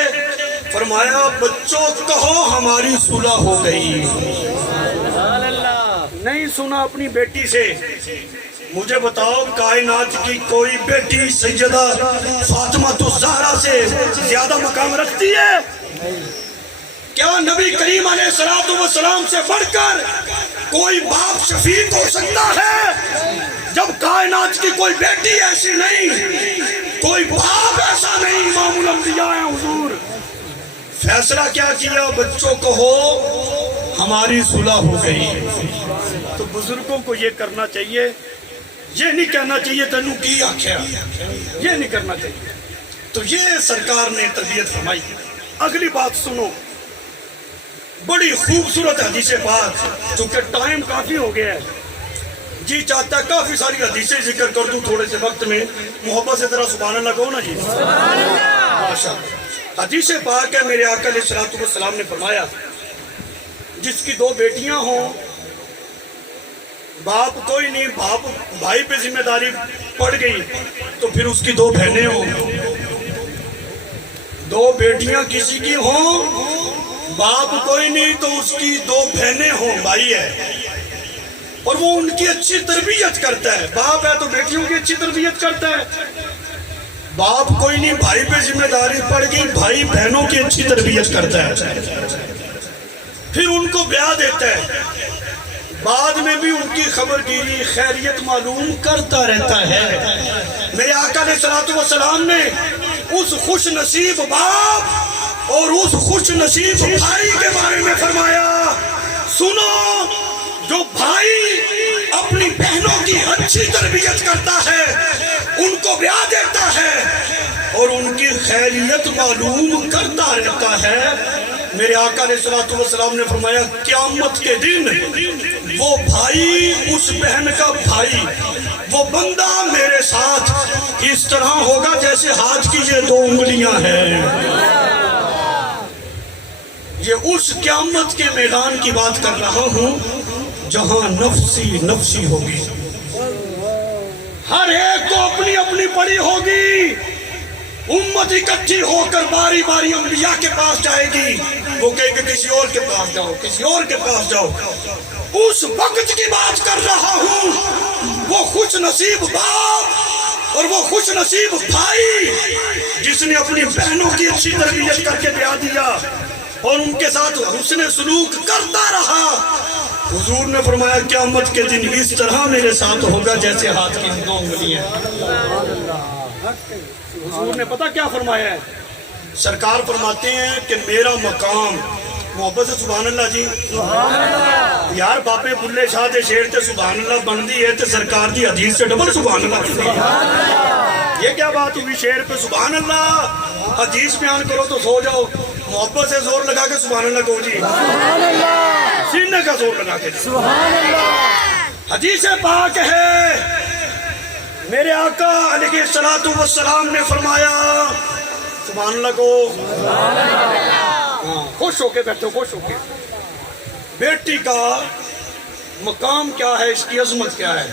فرمایا بچوں کہو ہماری صلح ہو گئی۔ سبحان اللہ نہیں سنا اپنی بیٹی سے؟ مجھے بتاؤ کائنات کی کوئی بیٹی سیدہ فاطمہ الزہرا سے زیادہ مقام رکھتی ہے؟ کیا نبی کریم علیہ السلام سے بڑھ کر کوئی باپ شفیق ہو سکتا ہے؟ جب کائنات کی کوئی بیٹی ایسی نہیں، کوئی باپ ایسا نہیں، امام الانبیاء ہیں حضور۔ فیصلہ کیا کیا؟ بچوں کو ہو ہماری صلح ہو گئی۔ تو بزرگوں کو یہ کرنا چاہیے، یہ نہیں کہنا چاہیے تینوں کی آکھیا، یہ نہیں کرنا چاہیے۔ تو یہ سرکار نے تربیت فرمائی۔ اگلی بات سنو، بڑی خوبصورت حدیث پاک، چونکہ ٹائم کافی ہو گیا ہے، جی چاہتا ہے کافی ساری حدیثیں ذکر کر دوں تھوڑے سے وقت میں، محبت سے ذرا سبحان اللہ کہو نا جی۔ ماشاءاللہ حدیث پاک ہے میرے آقا علیہ الصلوۃ والسلام نے فرمایا جس کی 2 بیٹیاں ہوں، باپ کوئی نہیں، باپ بھائی پہ ذمہ داری پڑ گئی تو پھر اس کی 2 بہنیں ہوں، 2 بیٹیاں کسی کی ہوں، باپ کوئی نہیں تو اس کی 2 بہنیں ہوں، بھائی ہے، اور وہ ان کی اچھی تربیت کرتا ہے۔ باپ ہے تو بیٹیوں کی اچھی تربیت کرتا ہے، باپ کوئی نہیں، بھائی پہ ذمہ داری پڑ گئی، بھائی بہنوں کی اچھی تربیت کرتا ہے، پھر ان کو بیاہ دیتا ہے، بعد میں بھی ان کی خبر گیری خیریت معلوم کرتا رہتا ہے۔ میرے آقا علیہ الصلوۃ والسلام نے اس خوش نصیب باپ اور اس خوش نصیب بھائی کے بارے میں فرمایا، سنو، جو بھائی اپنی بہنوں کی اچھی تربیت کرتا ہے، ان کو بیاہ دیتا ہے اور ان کی خیریت معلوم کرتا رہتا ہے، میرے آقا علیہ الصلوۃ والسلام نے فرمایا قیامت کے دن وہ بھائی، اس بہن کا بھائی، وہ بندہ میرے ساتھ اس طرح ہوگا جیسے ہاتھ کی یہ 2 انگلیاں ہیں۔ یہ اس قیامت کے میدان کی بات کر رہا ہوں جہاں نفسی نفسی ہوگی، ہر ایک کو اپنی اپنی پڑی ہوگی، امت اکٹھی ہو کر باری باری انبیاء کے پاس جائے گی، وہ کہے کہ کسی اور کے پاس جاؤ، کسی اور کے پاس جاؤ۔ اس وقت کی بات کر رہا ہوں، وہ خوش نصیب باپ اور وہ خوش نصیب بھائی جس نے اپنی بہنوں کی اچھی تربیت کر کے بیاہ دیا اور ان کے ساتھ حسن سلوک کرتا رہا۔ حضور نے فرمایا قیامت کے دن اس طرح میرے ساتھ ہوگا جیسے ہاتھ کی 2 انگلیاں۔ حضور نے پتہ کیا فرمایا ہے؟ سرکار فرماتے ہیں کہ میرا مقام، محبت سے سبحان اللہ جی، یار باپے بلے شاہ دے شیر تے سبحان اللہ بندی ہے تے سرکار دی حدیث سے ڈبل سبحان اللہ۔ یہ کیا بات ہوئی؟ شیر پہ سبحان اللہ، حدیث بیان کرو تو سو جاؤ، محبت سے زور لگا کے سبحان اللہ کہو جی، سینے کا زور لگا کے سبحان اللہ۔ حدیث پاک ہے میرے آقا علیہ الصلوۃ والسلام نے فرمایا، سبحان اللہ کو خوش ہو کے بیٹھو، خوش ہو کے۔ بیٹی کا مقام کیا ہے، اس کی عظمت کیا ہے،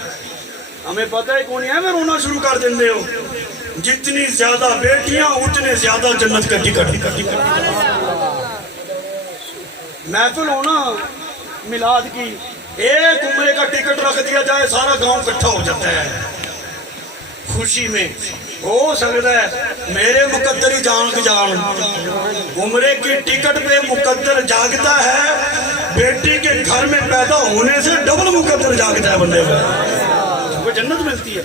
ہمیں پتہ ہے کون ہے، میں رونا شروع کر دیندے ہو۔ جتنی زیادہ بیٹیاں اتنے زیادہ جنت کا ٹکٹ۔ محفل ہونا میلاد کی، ایک عمرے کا ٹکٹ رکھ دیا جائے، سارا گاؤں اکٹھا ہو جاتا ہے خوشی میں۔ ہو سکتا ہے میرے مقدر ہی جان عمرے کی ٹکٹ پہ مقدر جاگتا ہے، بیٹی کے گھر میں پیدا ہونے سے ڈبل مقدر جاگتا ہے بندے کا، وہ جنت ملتی ہے۔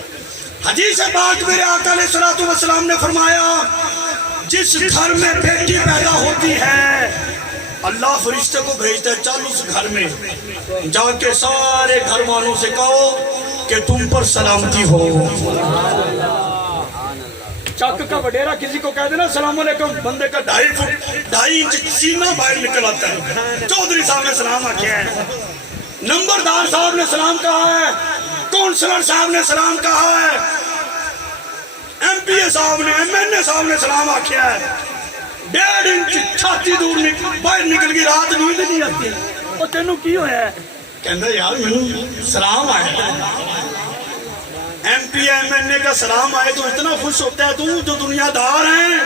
حدیث پاک میرے آقا علیہ الصلوۃ والسلام نے فرمایا جس گھر میں بیٹی پیدا ہوتی ہے اللہ فرشتے کو بھیجتا ہے، چل اس گھر میں جا کے سارے گھر والوں سے کہو کہ تم پر سلامتی ہو۔ چک کا وڈیرا کسی کو کہہ دینا السلام علیکم، بندے کا 2.5 انچ سینہ باہر نکل آتا ہے۔ چودھری صاحب نے سلام آکھیا ہے، نمبردار صاحب نے سلام کہا ہے، کونسلر صاحب نے سلام کہا ہے، ایم پی اے صاحب نے، ایم این اے صاحب نے سلام آکھیا ہے۔ 1.5 انچ چھاتی دور باہر نکل گئی، رات نیند نہیں آتی، اور تینوں کی ہویا ہے؟ کہندا یار مینوں سلام آیا، ایم پی ایم این اے کا سلام آئے تو اتنا خوش ہوتا ہے، تو جو دنیا دار ہیں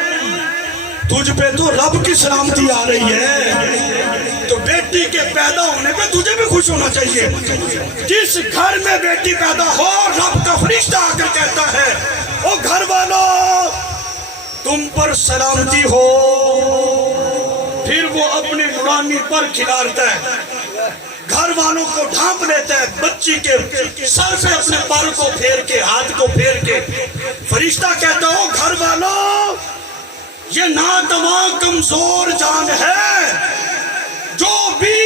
تجھ پہ تو رب کی سلامتی آ رہی ہے، تو بیٹی کے پیدا ہونے پہ تجھے بھی خوش ہونا چاہیے۔ جس گھر میں بیٹی پیدا ہو رب کا فرشتہ آ کر کہتا ہے او گھر والوں تم پر سلامتی ہو، پھر وہ اپنے نورانی پر کھلارتا ہے، گھر والوں کو ڈھانپ لیتا ہے، بچی کے سر سے اپنے پر کو پھیر کے، ہاتھ کو پھیر کے فرشتہ کہتا ہو گھر والوں یہ ناتواں کمزور جان ہے، جو بھی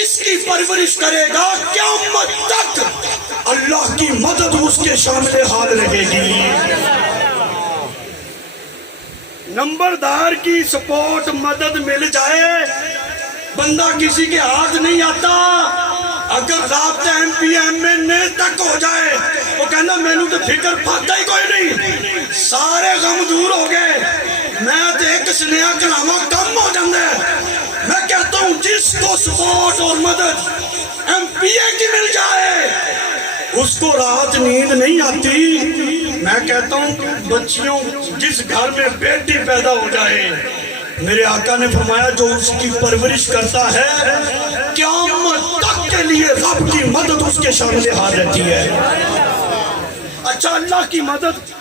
اس کی پرورش کرے گا قیامت تک اللہ کی مدد اس کے شامل حال رہے گی۔ نمبردار کی سپورٹ مدد مل جائے، بندہ کسی کے ہاتھ نہیں آتا، اگر رابطہ ایم پی ایم این اے تک ہو جائے وہ کہنا مینوں تو فکر پاتا ہی کوئی نہیں، سارے غم دور ہو گئے، میں تو ایک اس نیا کلامہ کم ہو جاندے میں کہتا ہوں جس کو سپورٹ اور مدد ایم پی اے کی مل جائے اس کو رات نیند نہیں آتی. میں کہتا ہوں بچیوں جس گھر میں بیٹی پیدا ہو جائے میرے آقا نے فرمایا جو اس کی پرورش کرتا ہے قیامت تک کے لیے رب کی مدد اس کے شامل حال رہتی ہے. اچھا اللہ کی مدد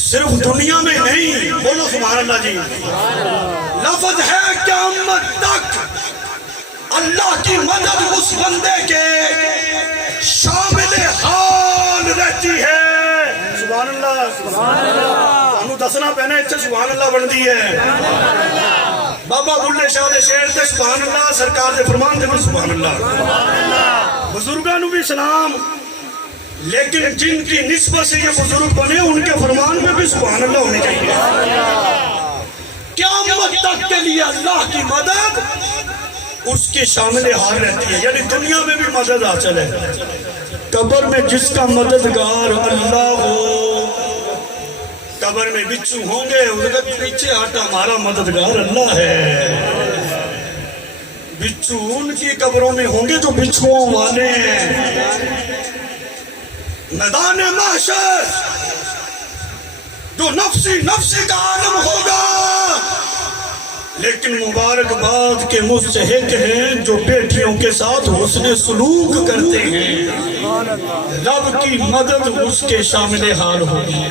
صرف دنیا میں نہیں, بولو سبحان اللہ جی, لفظ ہے قیامت تک اللہ کی مدد اس بندے کے شامل حال رہتی ہے. سبحان اللہ, سبحان اللہ, ہمیں دسنا پہنے اچھے سبحان اللہ بندی ہے. بابا بلے شاہ دے شیر تے سبحان اللہ, سرکار دے فرمان دے سبحان اللہ. بزرگانو بھی سلام, لیکن جن کی نسبت سے یہ بزرگ بنے ان کے فرمان میں بھی سبحان اللہ ہونے چاہیے. قیامت تک کے لیے اللہ کی مدد اس کے شامل حال رہتی ہے, یعنی دنیا میں بھی مدد حاصل ہے. قبر میں جس کا مددگار اللہ ہو, قبر میں بچھو ہوں گے اس کا پیچھے ہٹا ہمارا مددگار اللہ ہے. بچھو ان کی قبروں میں ہوں گے جو بچھوؤں والے ہیں. میدان محشر جو نفسی نفسی کا عالم ہوگا, لیکن مبارکباد کے مستحق ہیں جو بیٹیوں کے ساتھ حسن سلوک کرتے ہیں. رب کی مدد اس کے شامل حال ہوگی.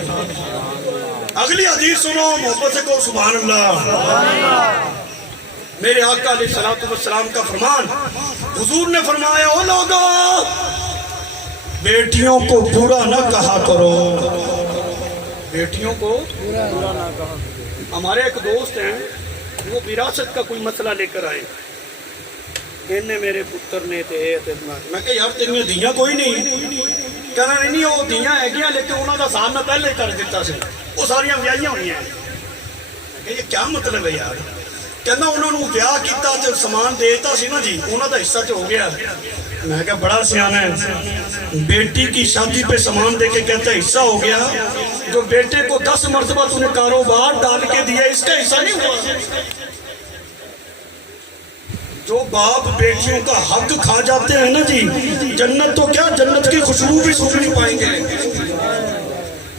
اگلی حدیث سنو محبت سے کہو سبحان اللہ. میرے آقا علیہ الصلوۃ والسلام کا فرمان, حضور نے فرمایا او لوگو بیٹیوں کو برا نہ کہا کرو. بیٹیوں کو برا نہ کہا. ہمارے ایک دوست ہیں وہ وراثت کا کوئی مسئلہ لے کر آئے, انہیں میرے پتر نے میں کہ یار تیریاں دیاں کوئی نہیں. کہنا نہیں وہ دیاں ہے گیا لیکن انہوں کا سال میں پہلے کر دیتا سے, وہ ساریاں بیاہیاں ہوئی ہیں. کہ یہ کیا مطلب ہے یار؟ کہنا انہوں نے بیاہ کیتا تے سامان دیتا سی نا جی, انہوں دا حصہ تے ہو گیا. میں کہا بڑا سیانا ہے, بیٹی کی شادی پہ سامان دے کے کہتا ہے حصہ ہو گیا, جو بیٹے کو 10 مرتبہ تو نے کاروبار ڈال کے دیا اس کا حصہ نہیں ہوا. جو باپ بیٹیوں کا حق کھا جاتے ہیں نا جی, جنت تو کیا جنت کی خوشبو بھی سن نہیں پائیں گے.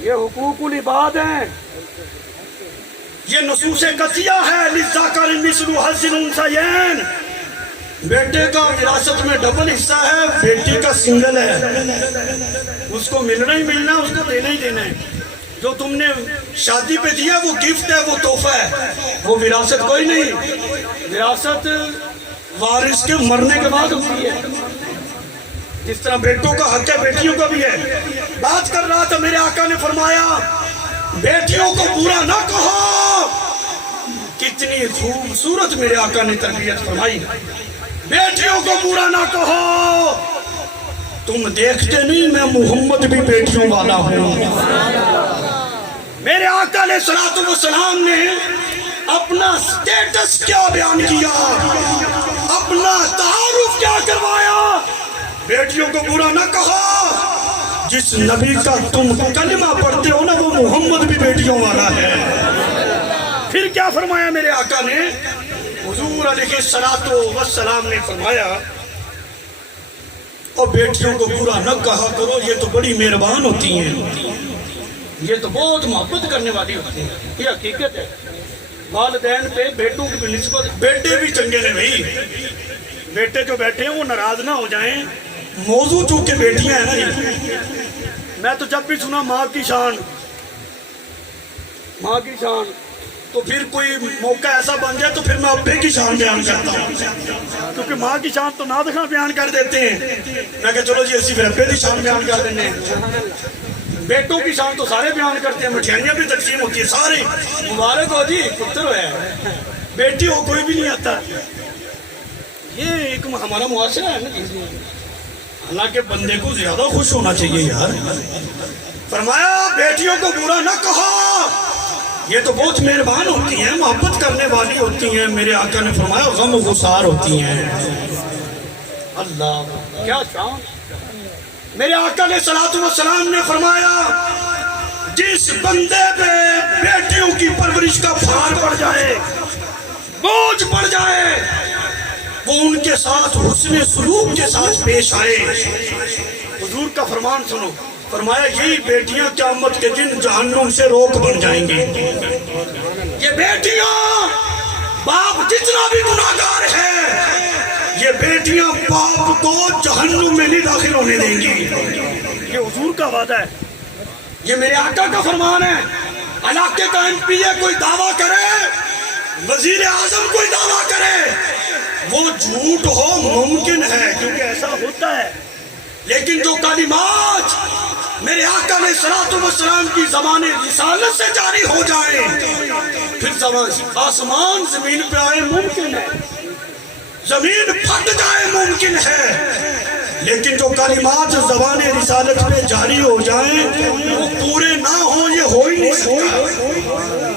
یہ حقوق العباد ہیں, یہ نصوص قطعیہ ہے. للذکر مثل حظ الانثیین, بیٹے کا وراثت میں ڈبل حصہ ہے, بیٹی کا سنگل ہے. اس کو ملنا ہی ملنا, اس کو دینا ہی دینا ہے. جو تم نے شادی پہ دیا وہ گفٹ ہے, وہ تحفہ ہے, وہ وراثت کوئی نہیں. وراثت وارث کے مرنے کے بعد ہوتی ہے, جس طرح بیٹوں کا حق ہے بیٹیوں کا بھی ہے. بات کر رہا تھا, میرے آقا نے فرمایا بیٹیوں کو برا نہ کہو. کتنی خوبصورت میرے آقا نے تربیت فرمائی. بیٹیوں کو برا نہ کہو. تم دیکھتے نہیں میں محمد بھی بیٹیوں والا ہوں. میرے آقا علیہ الصلوۃ والسلام نے اپنا سٹیٹس کیا بیان کیا, اپنا تعارف کیا کروایا. بیٹیوں کو برا نہ کہو. جس نبی کا تم کلمہ پڑھتے ہو نا وہ محمد بھی بیٹیوں والا ہے. پھر کیا فرمایا میرے آقا نے, حضور علیہ الصلوۃ والسلام نے فرمایا اور بیٹیوں کو برا نہ کہا کرو, یہ تو بڑی مہربان ہوتی ہیں, یہ تو بہت محبت کرنے والی ہوتی ہیں. یہ حقیقت ہے. والدین پہ بیٹوں کی بھی نسبت, بیٹے بھی چنگے نے بھائی. بیٹے جو بیٹھے ہیں وہ ناراض نہ ہو جائیں, موضوع چونکہ بیٹیاں ہیں نا. میں تو جب بھی سنا ماں کی شان, ماں کی شان, تو پھر کوئی موقع ایسا بن جائے تو پھر میں ابے کی شان بیان کرتا ہوں, کیونکہ ماں کی شان تو نادخاں بیان کر دیتے ہیں. میں کہ چلو جی اسی پھر ابے کی شان بیان کر دینے ہیں. بیٹوں کی شان تو سارے بیان کرتے ہیں, مٹھائیاں بھی تقسیم ہوتی ہیں, سارے مبارک ہو جی پتر ہوا, بیٹی ہو کوئی بھی نہیں آتا. یہ ایک ہمارا معاشرہ ہے نا. حالانکہ بندے کو زیادہ خوش ہونا چاہیے یار. فرمایا بیٹیوں کو برا نہ کہو, یہ تو بہت مہربان ہوتی ہیں, محبت کرنے والی ہوتی ہیں. میرے آقا نے فرمایا غم گسار ہوتی ہیں. اللہ کیا شان. میرے آقا علیہ الصلوۃ والسلام نے فرمایا جس بندے پہ بیٹیوں کی پرورش کا بھار پڑ جائے بوجھ پڑ جائے وہ ان کے ساتھ حسن سلوک کے ساتھ پیش آئے۔ حضور کا فرمان سنو، فرمایا یہی بیٹیاں قیامت کے دن جہنم سے روک بن جائیں گی۔ یہ بیٹیاں باپ جتنا بھی گناہگار ہے، یہ بیٹیاں باپ کو جہنم میں نہیں داخل ہونے دیں گی۔ یہ حضور کا وعدہ ہے، یہ میرے آقا کا فرمان ہے۔ علاقے کا ایم پی اے کوئی دعویٰ کرے، وزیر اعظم کوئی دعویٰ کرے، وہ جھوٹ ہو ممکن ہے کیونکہ ایسا ہوتا ہے، لیکن جو کلمات میرے آقا علیہ الصلوۃ والسلام کی زبان رسالت سے جاری ہو جائے، پھر آسمان زمین پہ آئے ممکن ہے، زمین پھٹ جائے ممکن ہے، لیکن جو کلمات زبان رسالت پہ جاری ہو جائیں وہ پورے نہ ہوں، یہ ہو ہی نہیں سکتا۔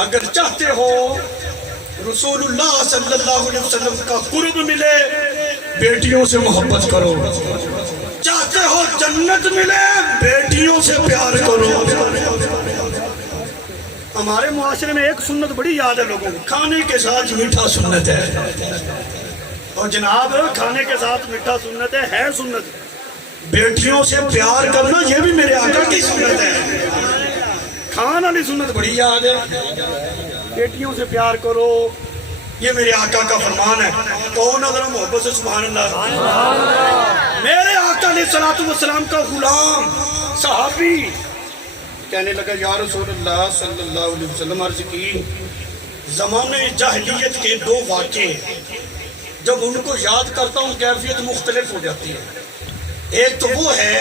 اگر چاہتے ہو رسول اللہ صلی اللہ علیہ وسلم کا قرب ملے، بیٹیوں سے محبت کرو۔ چاہتے ہو جنت ملے، بیٹیوں سے پیار کرو۔ ہمارے معاشرے میں ایک سنت بڑی یاد ہے لوگوں کو، کھانے کے ساتھ میٹھا سنت ہے۔ اور جناب کھانے کے ساتھ میٹھا سنت ہے سنت، بیٹیوں سے پیار کرنا یہ بھی میرے آقا کی سنت ہے۔ کھانا والی سنت بڑی یاد ہے، بیٹیوں سے پیار کرو، یہ میرے آقا کا فرمان ہے۔ کون اگر محبت سے سبحان اللہ۔ میرے آقا علیہ الصلوۃ والسلام کا غلام صحابی کہنے لگا یا رسول اللہ صلی اللہ علیہ وسلم، عرض کی زمانے جاہلیت کے دو واقعے جب ان کو یاد کرتا ہوں کیفیت مختلف ہو جاتی ہے۔ ایک تو وہ ہے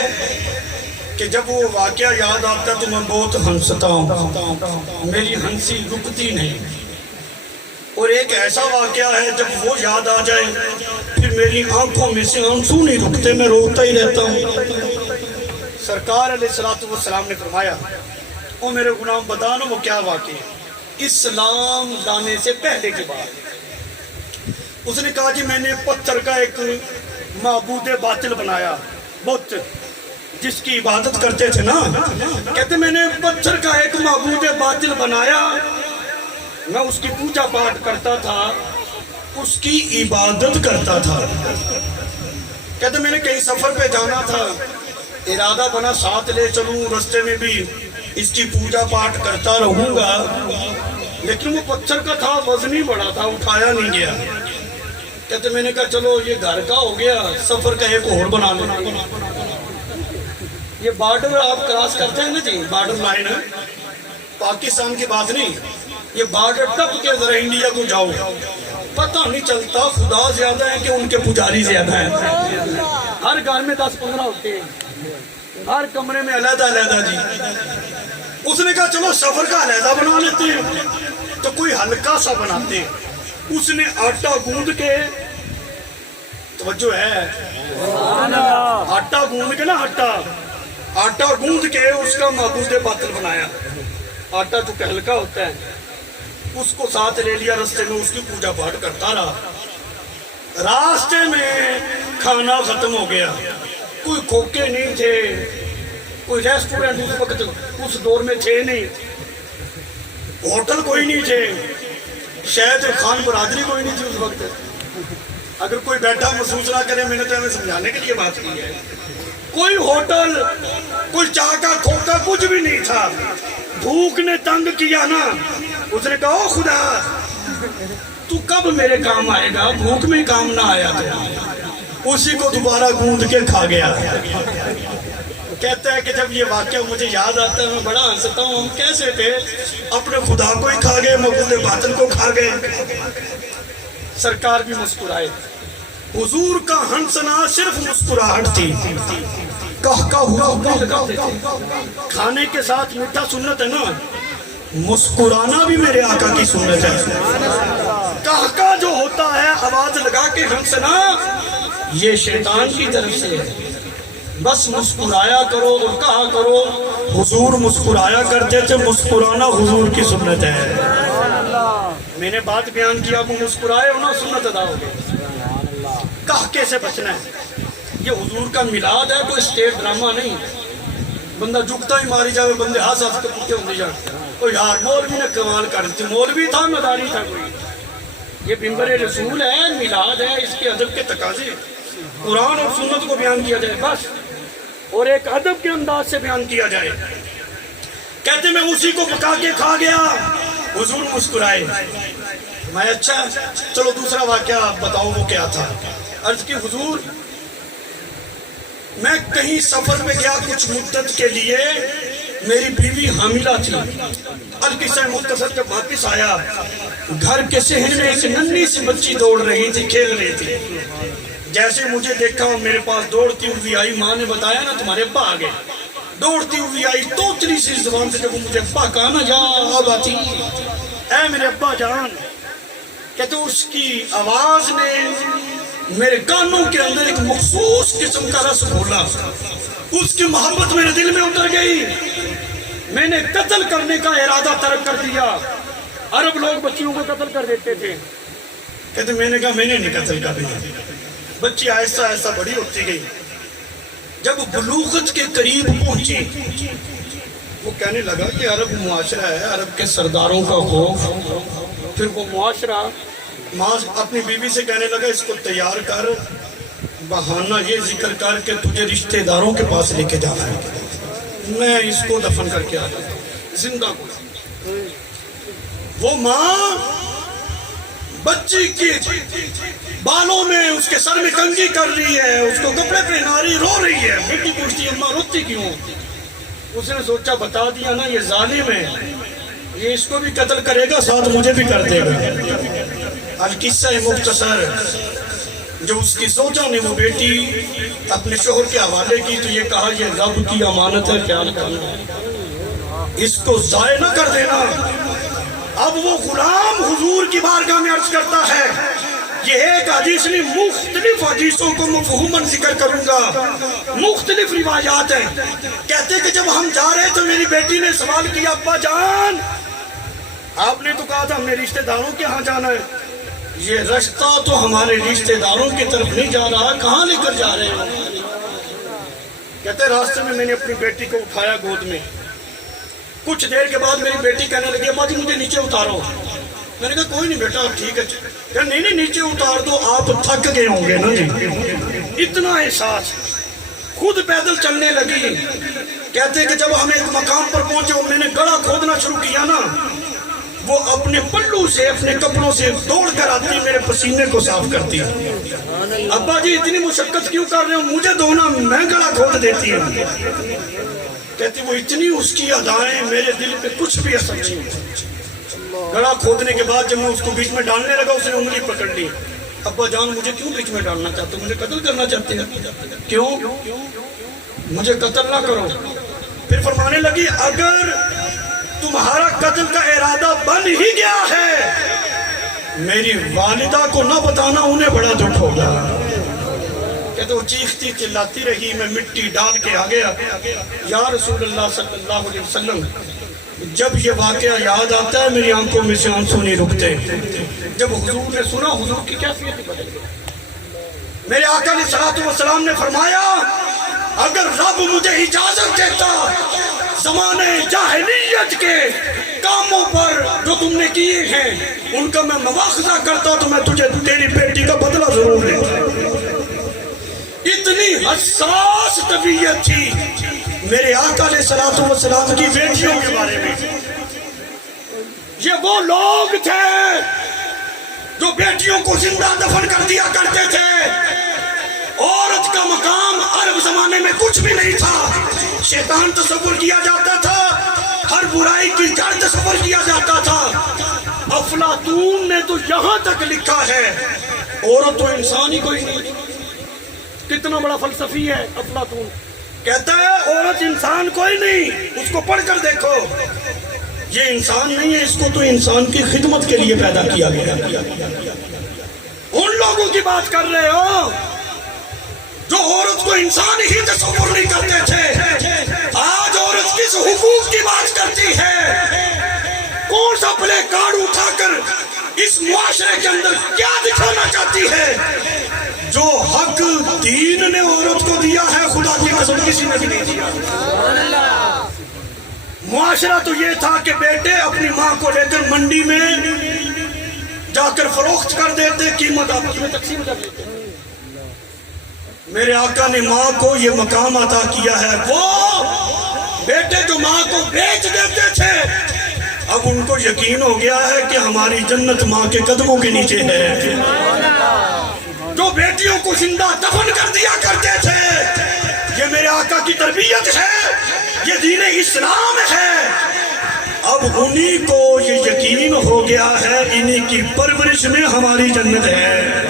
کہ جب وہ واقعہ یاد آتا ہے تو میں بہت ہنستا ہوں، میری ہنسی رکتی نہیں، اور ایک ایسا واقعہ ہے جب وہ یاد آ جائے پھر میری آنکھوں میں سے آنسو نہیں رکتے، میں روتا ہی رہتا ہوں۔ سرکار علیہ الصلوۃ والسلام نے فرمایا او میرے غلام بتا نا وہ کیا واقعہ ہے۔ اسلام لانے سے پہلے کی بات۔ اس نے کہا جی میں نے پتھر کا ایک معبود باطل بنایا، بت جس کی عبادت کرتے تھے نا، کہتے میں نے پتھر کا ایک معبود باطل بنایا، میں اس کی پوجا پاٹ کرتا تھا، اس کی عبادت کرتا تھا۔ کہتے میں نے کہیں سفر پہ جانا تھا، ارادہ بنا ساتھ لے چلوں، رستے میں بھی اس کی پوجا پاٹ کرتا رہوں گا، لیکن وہ پتھر کا تھا، وزنی بڑا تھا، اٹھایا نہیں گیا۔ کہتے میں نے کہا چلو یہ گھر کا ہو گیا، سفر کا ایک اور بنا لینا۔ یہ بارڈر آپ کراس کرتے ہیں نا جی، بارڈر لائن ہے، پاکستان کی بات نہیں، یہ بارڈر ٹپ کے ذرا انڈیا کو جاؤ، پتہ نہیں چلتا خدا زیادہ ہے کہ ان کے پجاری زیادہ ہیں۔ ہر گھر میں 10-15 ہوتے ہیں، ہر کمرے میں علیحدہ علیحدہ جی۔ اس نے کہا چلو سفر کا علیحدہ بنا لیتے ہیں، تو کوئی ہلکا سا بناتے ہیں۔ اس نے آٹا گوندھ کے، توجہ ہے، آٹا گوندھ کے نا، آٹا گوندھ کے اس کا معبود باطل بنایا۔ آٹا جو کہ ہلکا ہوتا ہے اس کو ساتھ لے لیا، راستے میں اس کی پوجا پاٹ کرتا رہا۔ راستے میں کھانا ختم ہو گیا، کوئی کھوکے نہیں تھے، کوئی ریسٹورنٹ اس وقت اس دور میں تھے نہیں، ہوٹل کوئی نہیں تھے، شاید خان برادری کوئی نہیں تھی اس وقت۔ اگر کوئی بیٹھا محسوس نہ کرے، میں نے تو ہمیں سمجھانے کے لیے بات کی ہے، کوئی ہوٹل، کوئی چاہ کا کھوکا کچھ بھی نہیں تھا۔ بھوک نے تنگ کیا نا، اس نے کہا او خدا تو کب میرے کام آئے گا، بھوک میں کام نہ آیا تو اسی کو دوبارہ گوندھ کے کھا گیا۔ کہتا ہے کہ جب یہ واقعہ مجھے یاد آتا ہے میں بڑا ہنستا ہوں، ہم کیسے تھے، اپنے خدا کو ہی کھا گئے، معبود باطل کو کھا گئے۔ سرکار بھی مسکرائے، حضور کا ہنسنا صرف مسکراہٹ تھی، کہکا ہوا کھانے کے ساتھ میٹھا سنت ہے نا، مسکرانا بھی میرے آقا کی سنت ہے۔ کہکا جو ہوتا ہے آواز لگا کے ہنسنا، یہ شیطان کی طرف سے ہے۔ بس مسکرایا کرو اور کہا کرو حضور مسکرایا کرتے تھے، مسکرانا حضور کی سنت ہے۔ میں نے بات بیان کیا، وہ مسکرائے ہونا سنت ادا ہو گئی۔ کہکے سے بچنا ہے، یہ حضور کا میلاد ہے، کوئی اسٹیٹ ڈرامہ نہیں۔ بندہ جھکتا ہی ماری جائے، بندے ہاتھ کے پوچھے ہوتے جائے، او یار مولوی نے کمال کر دی، مولوی تھا مداری تھا کوئی، یہ منبر رسول ہے، میلاد ہے، اس کے ادب کے تقاضے قرآن اور سنت کو بیان کیا جائے بس، اور ایک ادب کے انداز سے بیان کیا جائے. کہتے میں اسی کو پکا کے کھا گیا. حضور مسکرائے. میں اچھا چلو دوسرا واقعہ بتاؤ وہ کیا تھا. عرض کی حضور میں کہیں سفر میں گیا کچھ مدت کے لیے، میری بیوی حاملہ تھی. القصہ مختصر جب واپس آیا، گھر کے صحن میں ایک ننھی سی بچی دوڑ رہی تھی، کھیل رہی تھی. جیسے مجھے دیکھا میرے پاس دوڑتی ہوئی آئی. ماں نے بتایا نا تمہارے ابا آ گئے. دوڑتی ہوئی آئی توتلی سی زبان سے، جب وہ مجھے ابا کہا نا جا اب آتی، اے میرے ابا جان. کہتے اس کی آواز نے میرے کانوں کے اندر ایک مخصوص قسم کا رس گھولا. اس کی محبت میرے دل میں اتر گئی. میں نے قتل کرنے کا ارادہ ترک کر دیا. عرب لوگ بچیوں کو قتل کر دیتے تھے. کہتے میں نے کہا میں نے نہیں قتل کرنا. بچی آہستہ آہستہ بڑی ہوتی گئی. جب بلوغت کے قریب پہنچی، وہ کہنے لگا کہ عرب معاشرہ ہے، عرب کے سرداروں کا خوف. پھر وہ معاشرہ ماں اپنی بیوی سے کہنے لگا اس کو تیار کر، بہانہ یہ ذکر کر کہ تجھے رشتہ داروں کے پاس لے کے جانا ہے، میں اس کو دفن کر کے آتا ہوں زندہ کو. وہ ماں بچی کی بالوں میں اس کے سر میں کنگھی کر رہی ہے، اس کو کپڑے پہنا رہی، رو رہی ہے. بیٹی پوچھتی اماں روتی کیوں؟ اس نے سوچا بتا دیا نا یہ ظالم ہے، یہ اس کو بھی قتل کرے گا ساتھ مجھے بھی کر دے گا. القصہ مختصر جو اس کی زوجہ نے وہ بیٹی اپنے شوہر کے حوالے کی تو یہ کہا یہ رب کی امانت ہے، خیال کرنا، اس کو ضائع نہ کر دینا. اب وہ غلام حضور کی بارگاہ میں عرض کرتا ہے یہ ایک حدیث نہیں، مختلف حدیثوں کو مفہوماً ذکر کروں گا، مختلف روایات ہیں. کہتے کہ جب ہم جا رہے تو میری بیٹی نے سوال کیا ابا جان آپ نے تو کہا تھا ہمیں رشتہ داروں کے ہاں جانا ہے، یہ رشتہ تو ہمارے رشتہ داروں کی طرف نہیں جا رہا، کہاں لے کر جا رہے ہیں؟ کہتے راستے میں میں نے اپنی بیٹی کو اٹھایا گود میں. کچھ دیر کے بعد میری بیٹی کہنے لگی ابا جی مجھے نیچے اتارو. میں نے کہا کوئی نہیں بیٹا ٹھیک ہے. کہ نہیں نیچے اتار دو، آپ تھک گئے ہوں گے نا جی. اتنا احساس. خود پیدل چلنے لگی. کہتے کہ جب ہم ایک مقام پر پہنچے اور میں نے گڑھا کھودنا شروع کیا نا، وہ اپنے پلو سے اپنے کپڑوں سے دوڑ کر آتی میرے پسینے کو صاف کرتی. ابا جی اتنی مشقت کیوں کر رہے ہو، مجھے دھونا، میں گڑھا کھود دیتی ہوں. کہتی وہ اتنی اس کی ادائیں میرے دل پہ کچھ بھی اثر نہیں ہوتا. گڑھا کھودنے کے بعد جب میں اس کو بیچ میں ڈالنے لگا اس نے انگلی پکڑ لی. ابا جان مجھے کیوں بیچ میں ڈالنا چاہتے ہو، مجھے قتل کرنا چاہتے ہیں؟ کیوں؟ مجھے قتل نہ کرو. پھر فرمانے لگی اگر تمہارا قتل کا ارادہ بن ہی گیا ہے میری والدہ کو نہ بتانا، انہیں بڑا دکھ ہوگا. کہتے وہ چیختی چلاتی رہی. میں مٹی ڈال کے آ گیا. یا رسول اللہ صلی اللہ علیہ وسلم جب یہ واقعہ یاد آتا ہے میری آنکھوں میں سے آنسو نہیں رکتے. جب حضور نے سنا حضور کی کیفیت بدل گئی. میرے آقا علیہ الصلوۃ والسلام نے فرمایا اگر رب مجھے اجازت دیتا زمانے جاہلیت کے کاموں پر جو تم نے کیے ہیں ان کا میں مواخذہ کرتا تو میں تجھے تیری بیٹی کا بدلہ ضرور لیتا. اتنی حساس طبیعت تھی میرے آقا علیہ الصلوۃ والسلام کی بیٹیوں کے بارے میں. یہ وہ لوگ تھے جو بیٹیوں کو زندہ دفن کر دیا کرتے تھے. عورت کا مقام عرب زمانے میں کچھ بھی نہیں تھا. شیطان تصور کیا جاتا تھا، ہر برائی کی جڑ تصور کیا جاتا تھا. افلاطون نے تو یہاں تک لکھا ہے عورت تو انسان ہی کوئی نہیں. کتنا بڑا فلسفی ہے افلاطون. کہتا ہے عورت انسان کوئی نہیں، اس کو پڑھ کر دیکھو یہ انسان نہیں ہے، اس کو تو انسان کی خدمت کے لیے پیدا کیا گیا. ان لوگوں کی بات کر رہے ہو جو عورت کو انسان ہی تصور نہیں کرتے تھے. آج عورت کس حقوق کی بات کرتی ہے، کون سا پلے کارڈ اٹھا کر اس معاشرے کے اندر کیا دکھانا چاہتی ہے. جو حق دین نے عورت کو دیا ہے خدا کی قسم کسی نے بھی نہیں دیا. معاشرہ تو یہ تھا کہ بیٹے اپنی ماں کو لے کر منڈی میں جا کر فروخت کر دیتے، قیمت آپ میں تقسیم کر لیتے۔ میرے آقا نے ماں کو یہ مقام عطا کیا ہے، وہ بیٹے جو ماں کو بیچ دیتے تھے اب ان کو یقین ہو گیا ہے کہ ہماری جنت ماں کے قدموں کے نیچے ہے۔ جو بیٹیوں کو زندہ دفن کر دیا کرتے تھے، یہ میرے آقا کی تربیت ہے، یہ دین اسلام ہے۔ اب انہی کو یہ یقین ہو گیا ہے انہی کی پرورش میں ہماری جنت ہے۔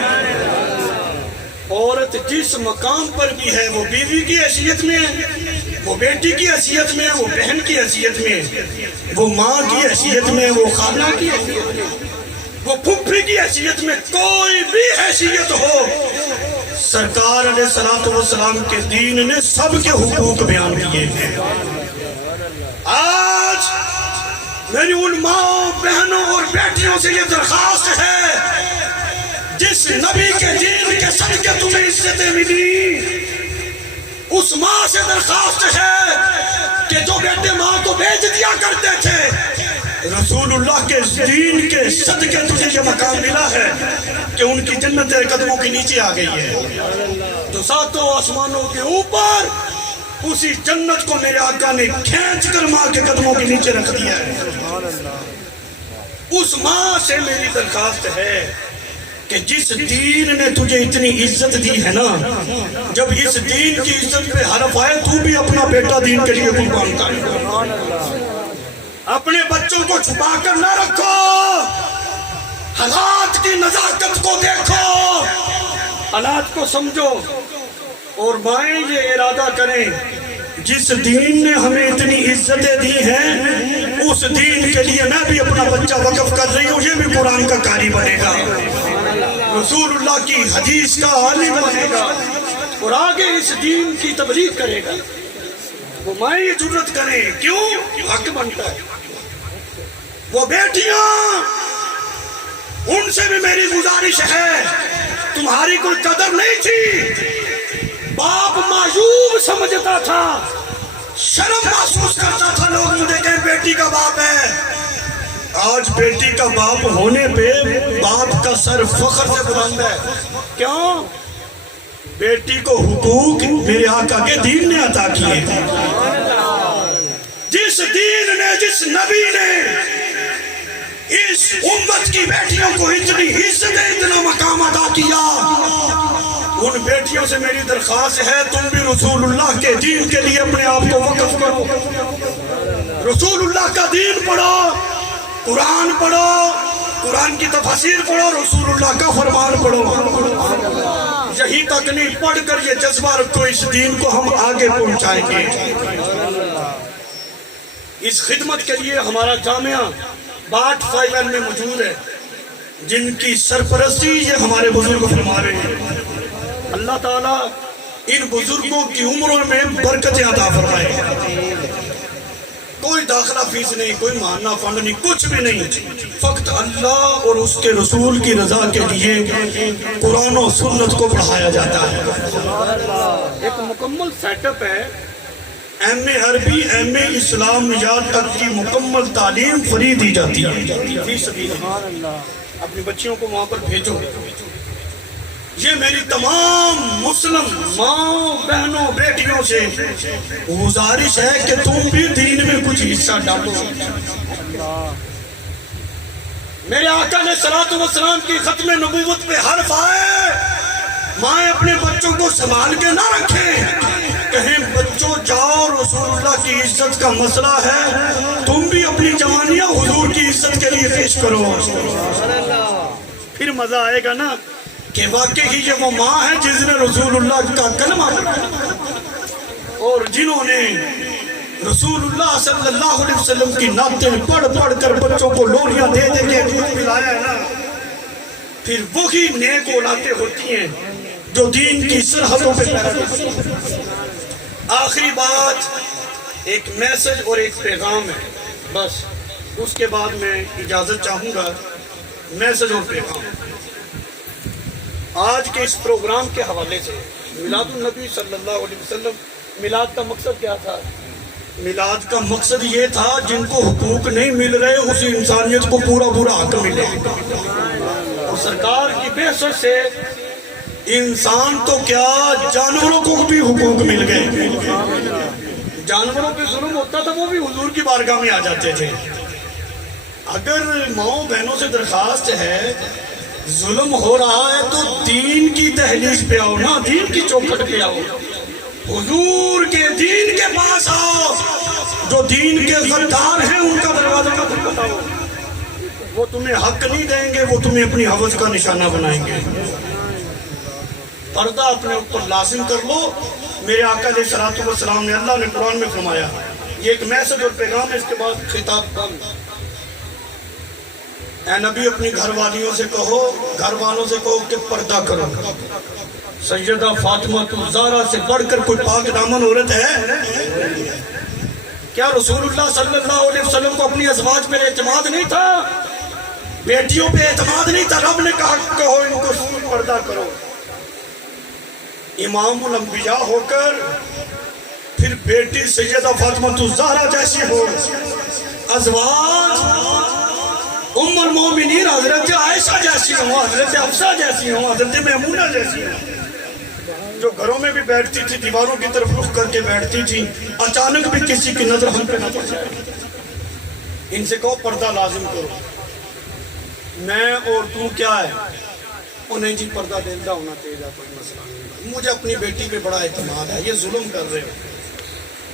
عورت جس مقام پر بھی ہے، وہ بیوی کی حیثیت میں ہے، وہ بیٹی کی حیثیت میں، وہ بہن کی حیثیت میں، وہ ماں کی حیثیت میں، وہ خالہ کی حیثیت میں، وہ پھپھی کی حیثیت میں، کوئی بھی حیثیت ہو، سرکار علیہ السلام کے دین نے سب کے حقوق بیان کیے ہیں۔ آج میری ان ماں بہنوں اور بیٹیوں سے یہ درخواست ہے، جس نبی کے دین کے صدقے تمہیں عزتیں ملی، اس ماں سے درخواست ہے کہ جو بیٹے ماں کو بیچ دیا کرتے تھے، رسول اللہ کے دین کے صدقے تجھے یہ مقام ملا ہے کہ ان کی جنت تیرے قدموں کے نیچے آ گئی ہے۔ تو ساتوں آسمانوں کے اوپر اسی جنت کو میرے آقا نے کھینچ کر ماں کے قدموں کے نیچے رکھ دیا ہے۔ اس ماں سے میری درخواست ہے کہ جس دین نے تجھے اتنی عزت دی ہے نا، جب اس دین کی عزت پہ حرف آئے تو بھی اپنا بیٹا دین کے لیے قربان کر۔ اپنے بچوں کو چھپا کر نہ رکھو، حالات کی نزاکت کو دیکھو، حالات کو سمجھو، اور مائیں یہ ارادہ کریں جس دین نے ہمیں اتنی عزتیں دی ہیں اس دین کے لیے میں بھی اپنا بچہ وقف کر رہی ہوں، یہ بھی قرآن کا قاری بنے گا، رسول اللہ کی حدیث کا عالم بنے گا، اور آگے اس دین کی تبلیغ کرے گا۔ وہ مائیں یہ جرت کریں، کیوں؟ حق بنتا ہے۔ وہ بیٹیاں، ان سے بھی میری گزارش ہے، تمہاری کوئی قدر نہیں تھی، باپ معیوب سمجھتا تھا، شرم محسوس کرتا تھا، لوگ مجھے کہیں بیٹی کا باپ ہے۔ آج بیٹی کا باپ ہونے پہ باپ کا سر فخر سے بلند ہے۔ کیوں؟ بیٹی کو حقوق میرے آقا کے دین نے عطا کیے۔ جس دین نے، جس نبی نے اس امت کی بیٹیوں کو اتنی عزت، اتنا مقام عطا کیا، ان بیٹیوں سے میری درخواست ہے تم بھی رسول اللہ کے دین کے لیے اپنے آپ کو وقف کرو، رسول اللہ کا دین پڑھو، قرآن پڑھو، قرآن کی تفاسیر پڑھو، رسول اللہ کا فرمان پڑھو۔ یہی تک نہیں، پڑھ کر یہ جذبہ رکھو، اس دین کو ہم آگے پہنچائیں گے۔ اس خدمت کے لیے ہمارا جامعہ باٹ 5N میں موجود ہے، جن کی سرپرستی یہ ہمارے بزرگ فرما رہے ہیں۔ اللہ تعالیٰ ان بزرگوں کی عمروں میں برکتیں عطا فرمائے۔ کوئی داخلہ فیس نہیں، کوئی ماہانہ فنڈ نہیں، کچھ بھی نہیں، فقط اللہ اور اس کے رسول کی رضا کے لیے قرآن و سنت کو پڑھایا جاتا ہے۔ ایک مکمل سیٹ اپ ہے، ایم اے عربی، ایم اے اسلام نجات تک کی مکمل تعلیم فری دی جاتی ہے فی سبیل اللہ۔ اپنی بچیوں کو وہاں پر بھیجو۔ یہ میری تمام مسلم ماں بہنوں بیٹیوں سے گزارش ہے کہ تم بھی دین میں کچھ حصہ ڈالو۔ میرے آقا نے صلاۃ و سلام کی ختم نبوت پہ حرف آئے، مائیں اپنے بچوں کو سنبھال کے نہ رکھیں، کہیں بچوں جاؤ، رسول اللہ کی عزت کا مسئلہ ہے، تم بھی اپنی جوانیاں حضور کی عزت کے لیے پیش کرو۔ پھر مزہ آئے گا نا کہ واقعی یہ وہ ماں ہے جس نے رسول اللہ کا کلمہ پڑھا، اور جنہوں نے رسول اللہ صلی اللہ علیہ وسلم کی نعتیں پڑھ پڑھ کر بچوں کو لوریاں دے دے کے دودھ پلایا ہے نا، پھر وہی نیک اولادیں ہوتی ہیں جو دین کی سرحدوں پہ پیدا۔ آخری بات، ایک میسج اور ایک پیغام ہے، بس اس کے بعد میں اجازت چاہوں گا۔ میسج اور پیغام آج کے اس پروگرام کے حوالے سے، میلاد النبی صلی اللہ علیہ وسلم، میلاد کا مقصد کیا تھا؟ میلاد کا مقصد یہ تھا جن کو حقوق نہیں مل رہے اس انسانیت کو پورا حق ملے۔ اور سرکار کی بعثت سے انسان تو کیا جانوروں کو بھی حقوق مل گئے. جانوروں پہ ظلم ہوتا تھا وہ بھی حضور کی بارگاہ میں آ جاتے تھے. اگر ماؤں بہنوں سے درخواست ہے ظلم ہو رہا ہے تو دین کی دہلیز پہ آؤ نا, دین کی چوکھٹ پہ آؤ, حضور کے دین کے پاس آؤ. جو دین کے غدار ہیں ان کا دروازہ مت بتاؤ, وہ تمہیں حق نہیں دیں گے, وہ تمہیں اپنی حوث کا نشانہ بنائیں گے. پردہ اپنے اوپر لازم کر لو. میرے آقا علیہ الصلوۃ والسلام نے, اللہ نے قرآن میں فرمایا, یہ ایک میسج اور پیغام ہے, اس کے بعد خطاب بند. اے نبی اپنی گھر والیوں سے کہو, گھر والوں سے کہو کہ پردہ کرو. سیدہ فاطمہ الزہرا سے بڑھ کر کوئی پاک دامن عورت ہے کیا؟ رسول اللہ صلی اللہ علیہ وسلم کو اپنی ازواج پر اعتماد نہیں تھا, بیٹیوں پہ اعتماد نہیں تھا؟ رب نے کہا کہو ان کو پردہ کرو. امام الانبیاء ہو کر پھر بیٹی سیدہ فاطمہ الزہرا جیسی ہو, ازواج ام المومنین حضرت عائشہ جیسی ہوں, حضرت حفصہ جیسی ہوں, حضرت میمونہ جیسی ہوں, جو گھروں میں بھی بیٹھتی تھی دیواروں کی طرف رخ کر کے بیٹھتی تھی, اچانک بھی کسی کی نظر ہم پہ نہ پڑ جائے. ان سے کہو پردہ لازم کرو. میں اور تو کیا ہے, انہیں جی پردہ دیندہ ہونا چاہیے, کوئی مسئلہ نہیں. مجھے اپنی بیٹی پہ بڑا اعتماد ہے, یہ ظلم کر رہے ہو.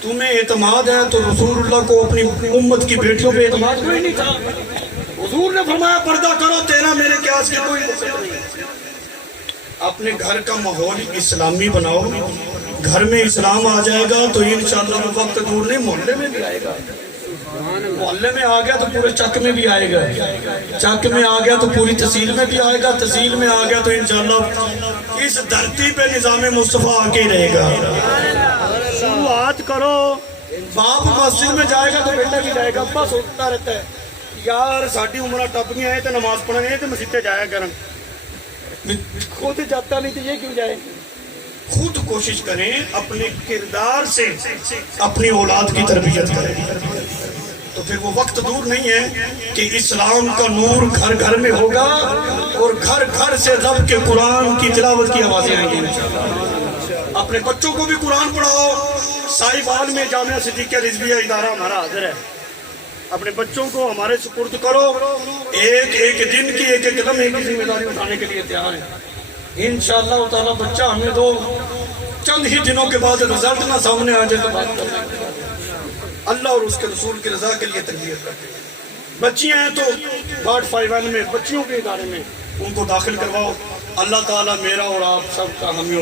تمہیں اعتماد ہے تو رسول اللہ کو اپنی امت کی بیٹیوں پہ اعتماد کوئی نہیں تھا. حضور نے فرمایا پردہ کرو, تیرا میرے قیاس کی کوئی نسبت نہیں. اپنے گھر کا ماحول اسلامی بناؤ, گھر میں اسلام آ جائے گا تو انشاءاللہ وقت دور نہیں, محلے میں بھی آئے گا. محلے میں آ گیا تو پورے چک میں بھی آئے گا, چک میں آ گیا تو پوری تحصیل میں بھی آئے گا, تحصیل میں آ گیا تو انشاءاللہ اس دھرتی پہ نظام مصطفیٰ آ کے رہے گا. شروعات کرو. باپ مسجد میں جائے گا تو بیٹا بھی جائے گا. ابا سوچتا رہتا ہے یار ساڈی عمرہ ٹپ گئی ہے تو نماز پڑھنے تو مسجد جایا کرن, خود جاتا نہیں تو یہ کیوں جائے. خود کوشش کریں اپنے کردار سے اپنی اولاد کی تربیت کریں, تو پھر وہ وقت دور نہیں ہے کہ اسلام کا نور گھر گھر میں ہوگا اور گھر گھر سے رب کے قرآن کی تلاوت کی آوازیں آئیں گی. اپنے بچوں کو بھی قرآن پڑھاؤ. سائبال میں جامعہ صدیقیہ رضویہ ادارہ ہمارا حاضر ہے, اپنے بچوں کو ہمارے سپرد کرو. ایک ایک دن کی ایک ایک لمحے کی ذمہ داری اٹھانے کے لیے تیار ہیں. انشاءاللہ تعالیٰ بچہ ہمیں دو, چند ہی دنوں کے بعد رزلٹ نہ سامنے آ جائے تو بات کریں. اللہ اور اس کے رسول کی رضا کے لیے تربیت کرتے ہیں. بچیاں ہیں تو گارڈ 5N میں بچیوں کے ادارے میں ان کو داخل کرواؤ. اللہ تعالیٰ میرا اور آپ سب کا ہمیں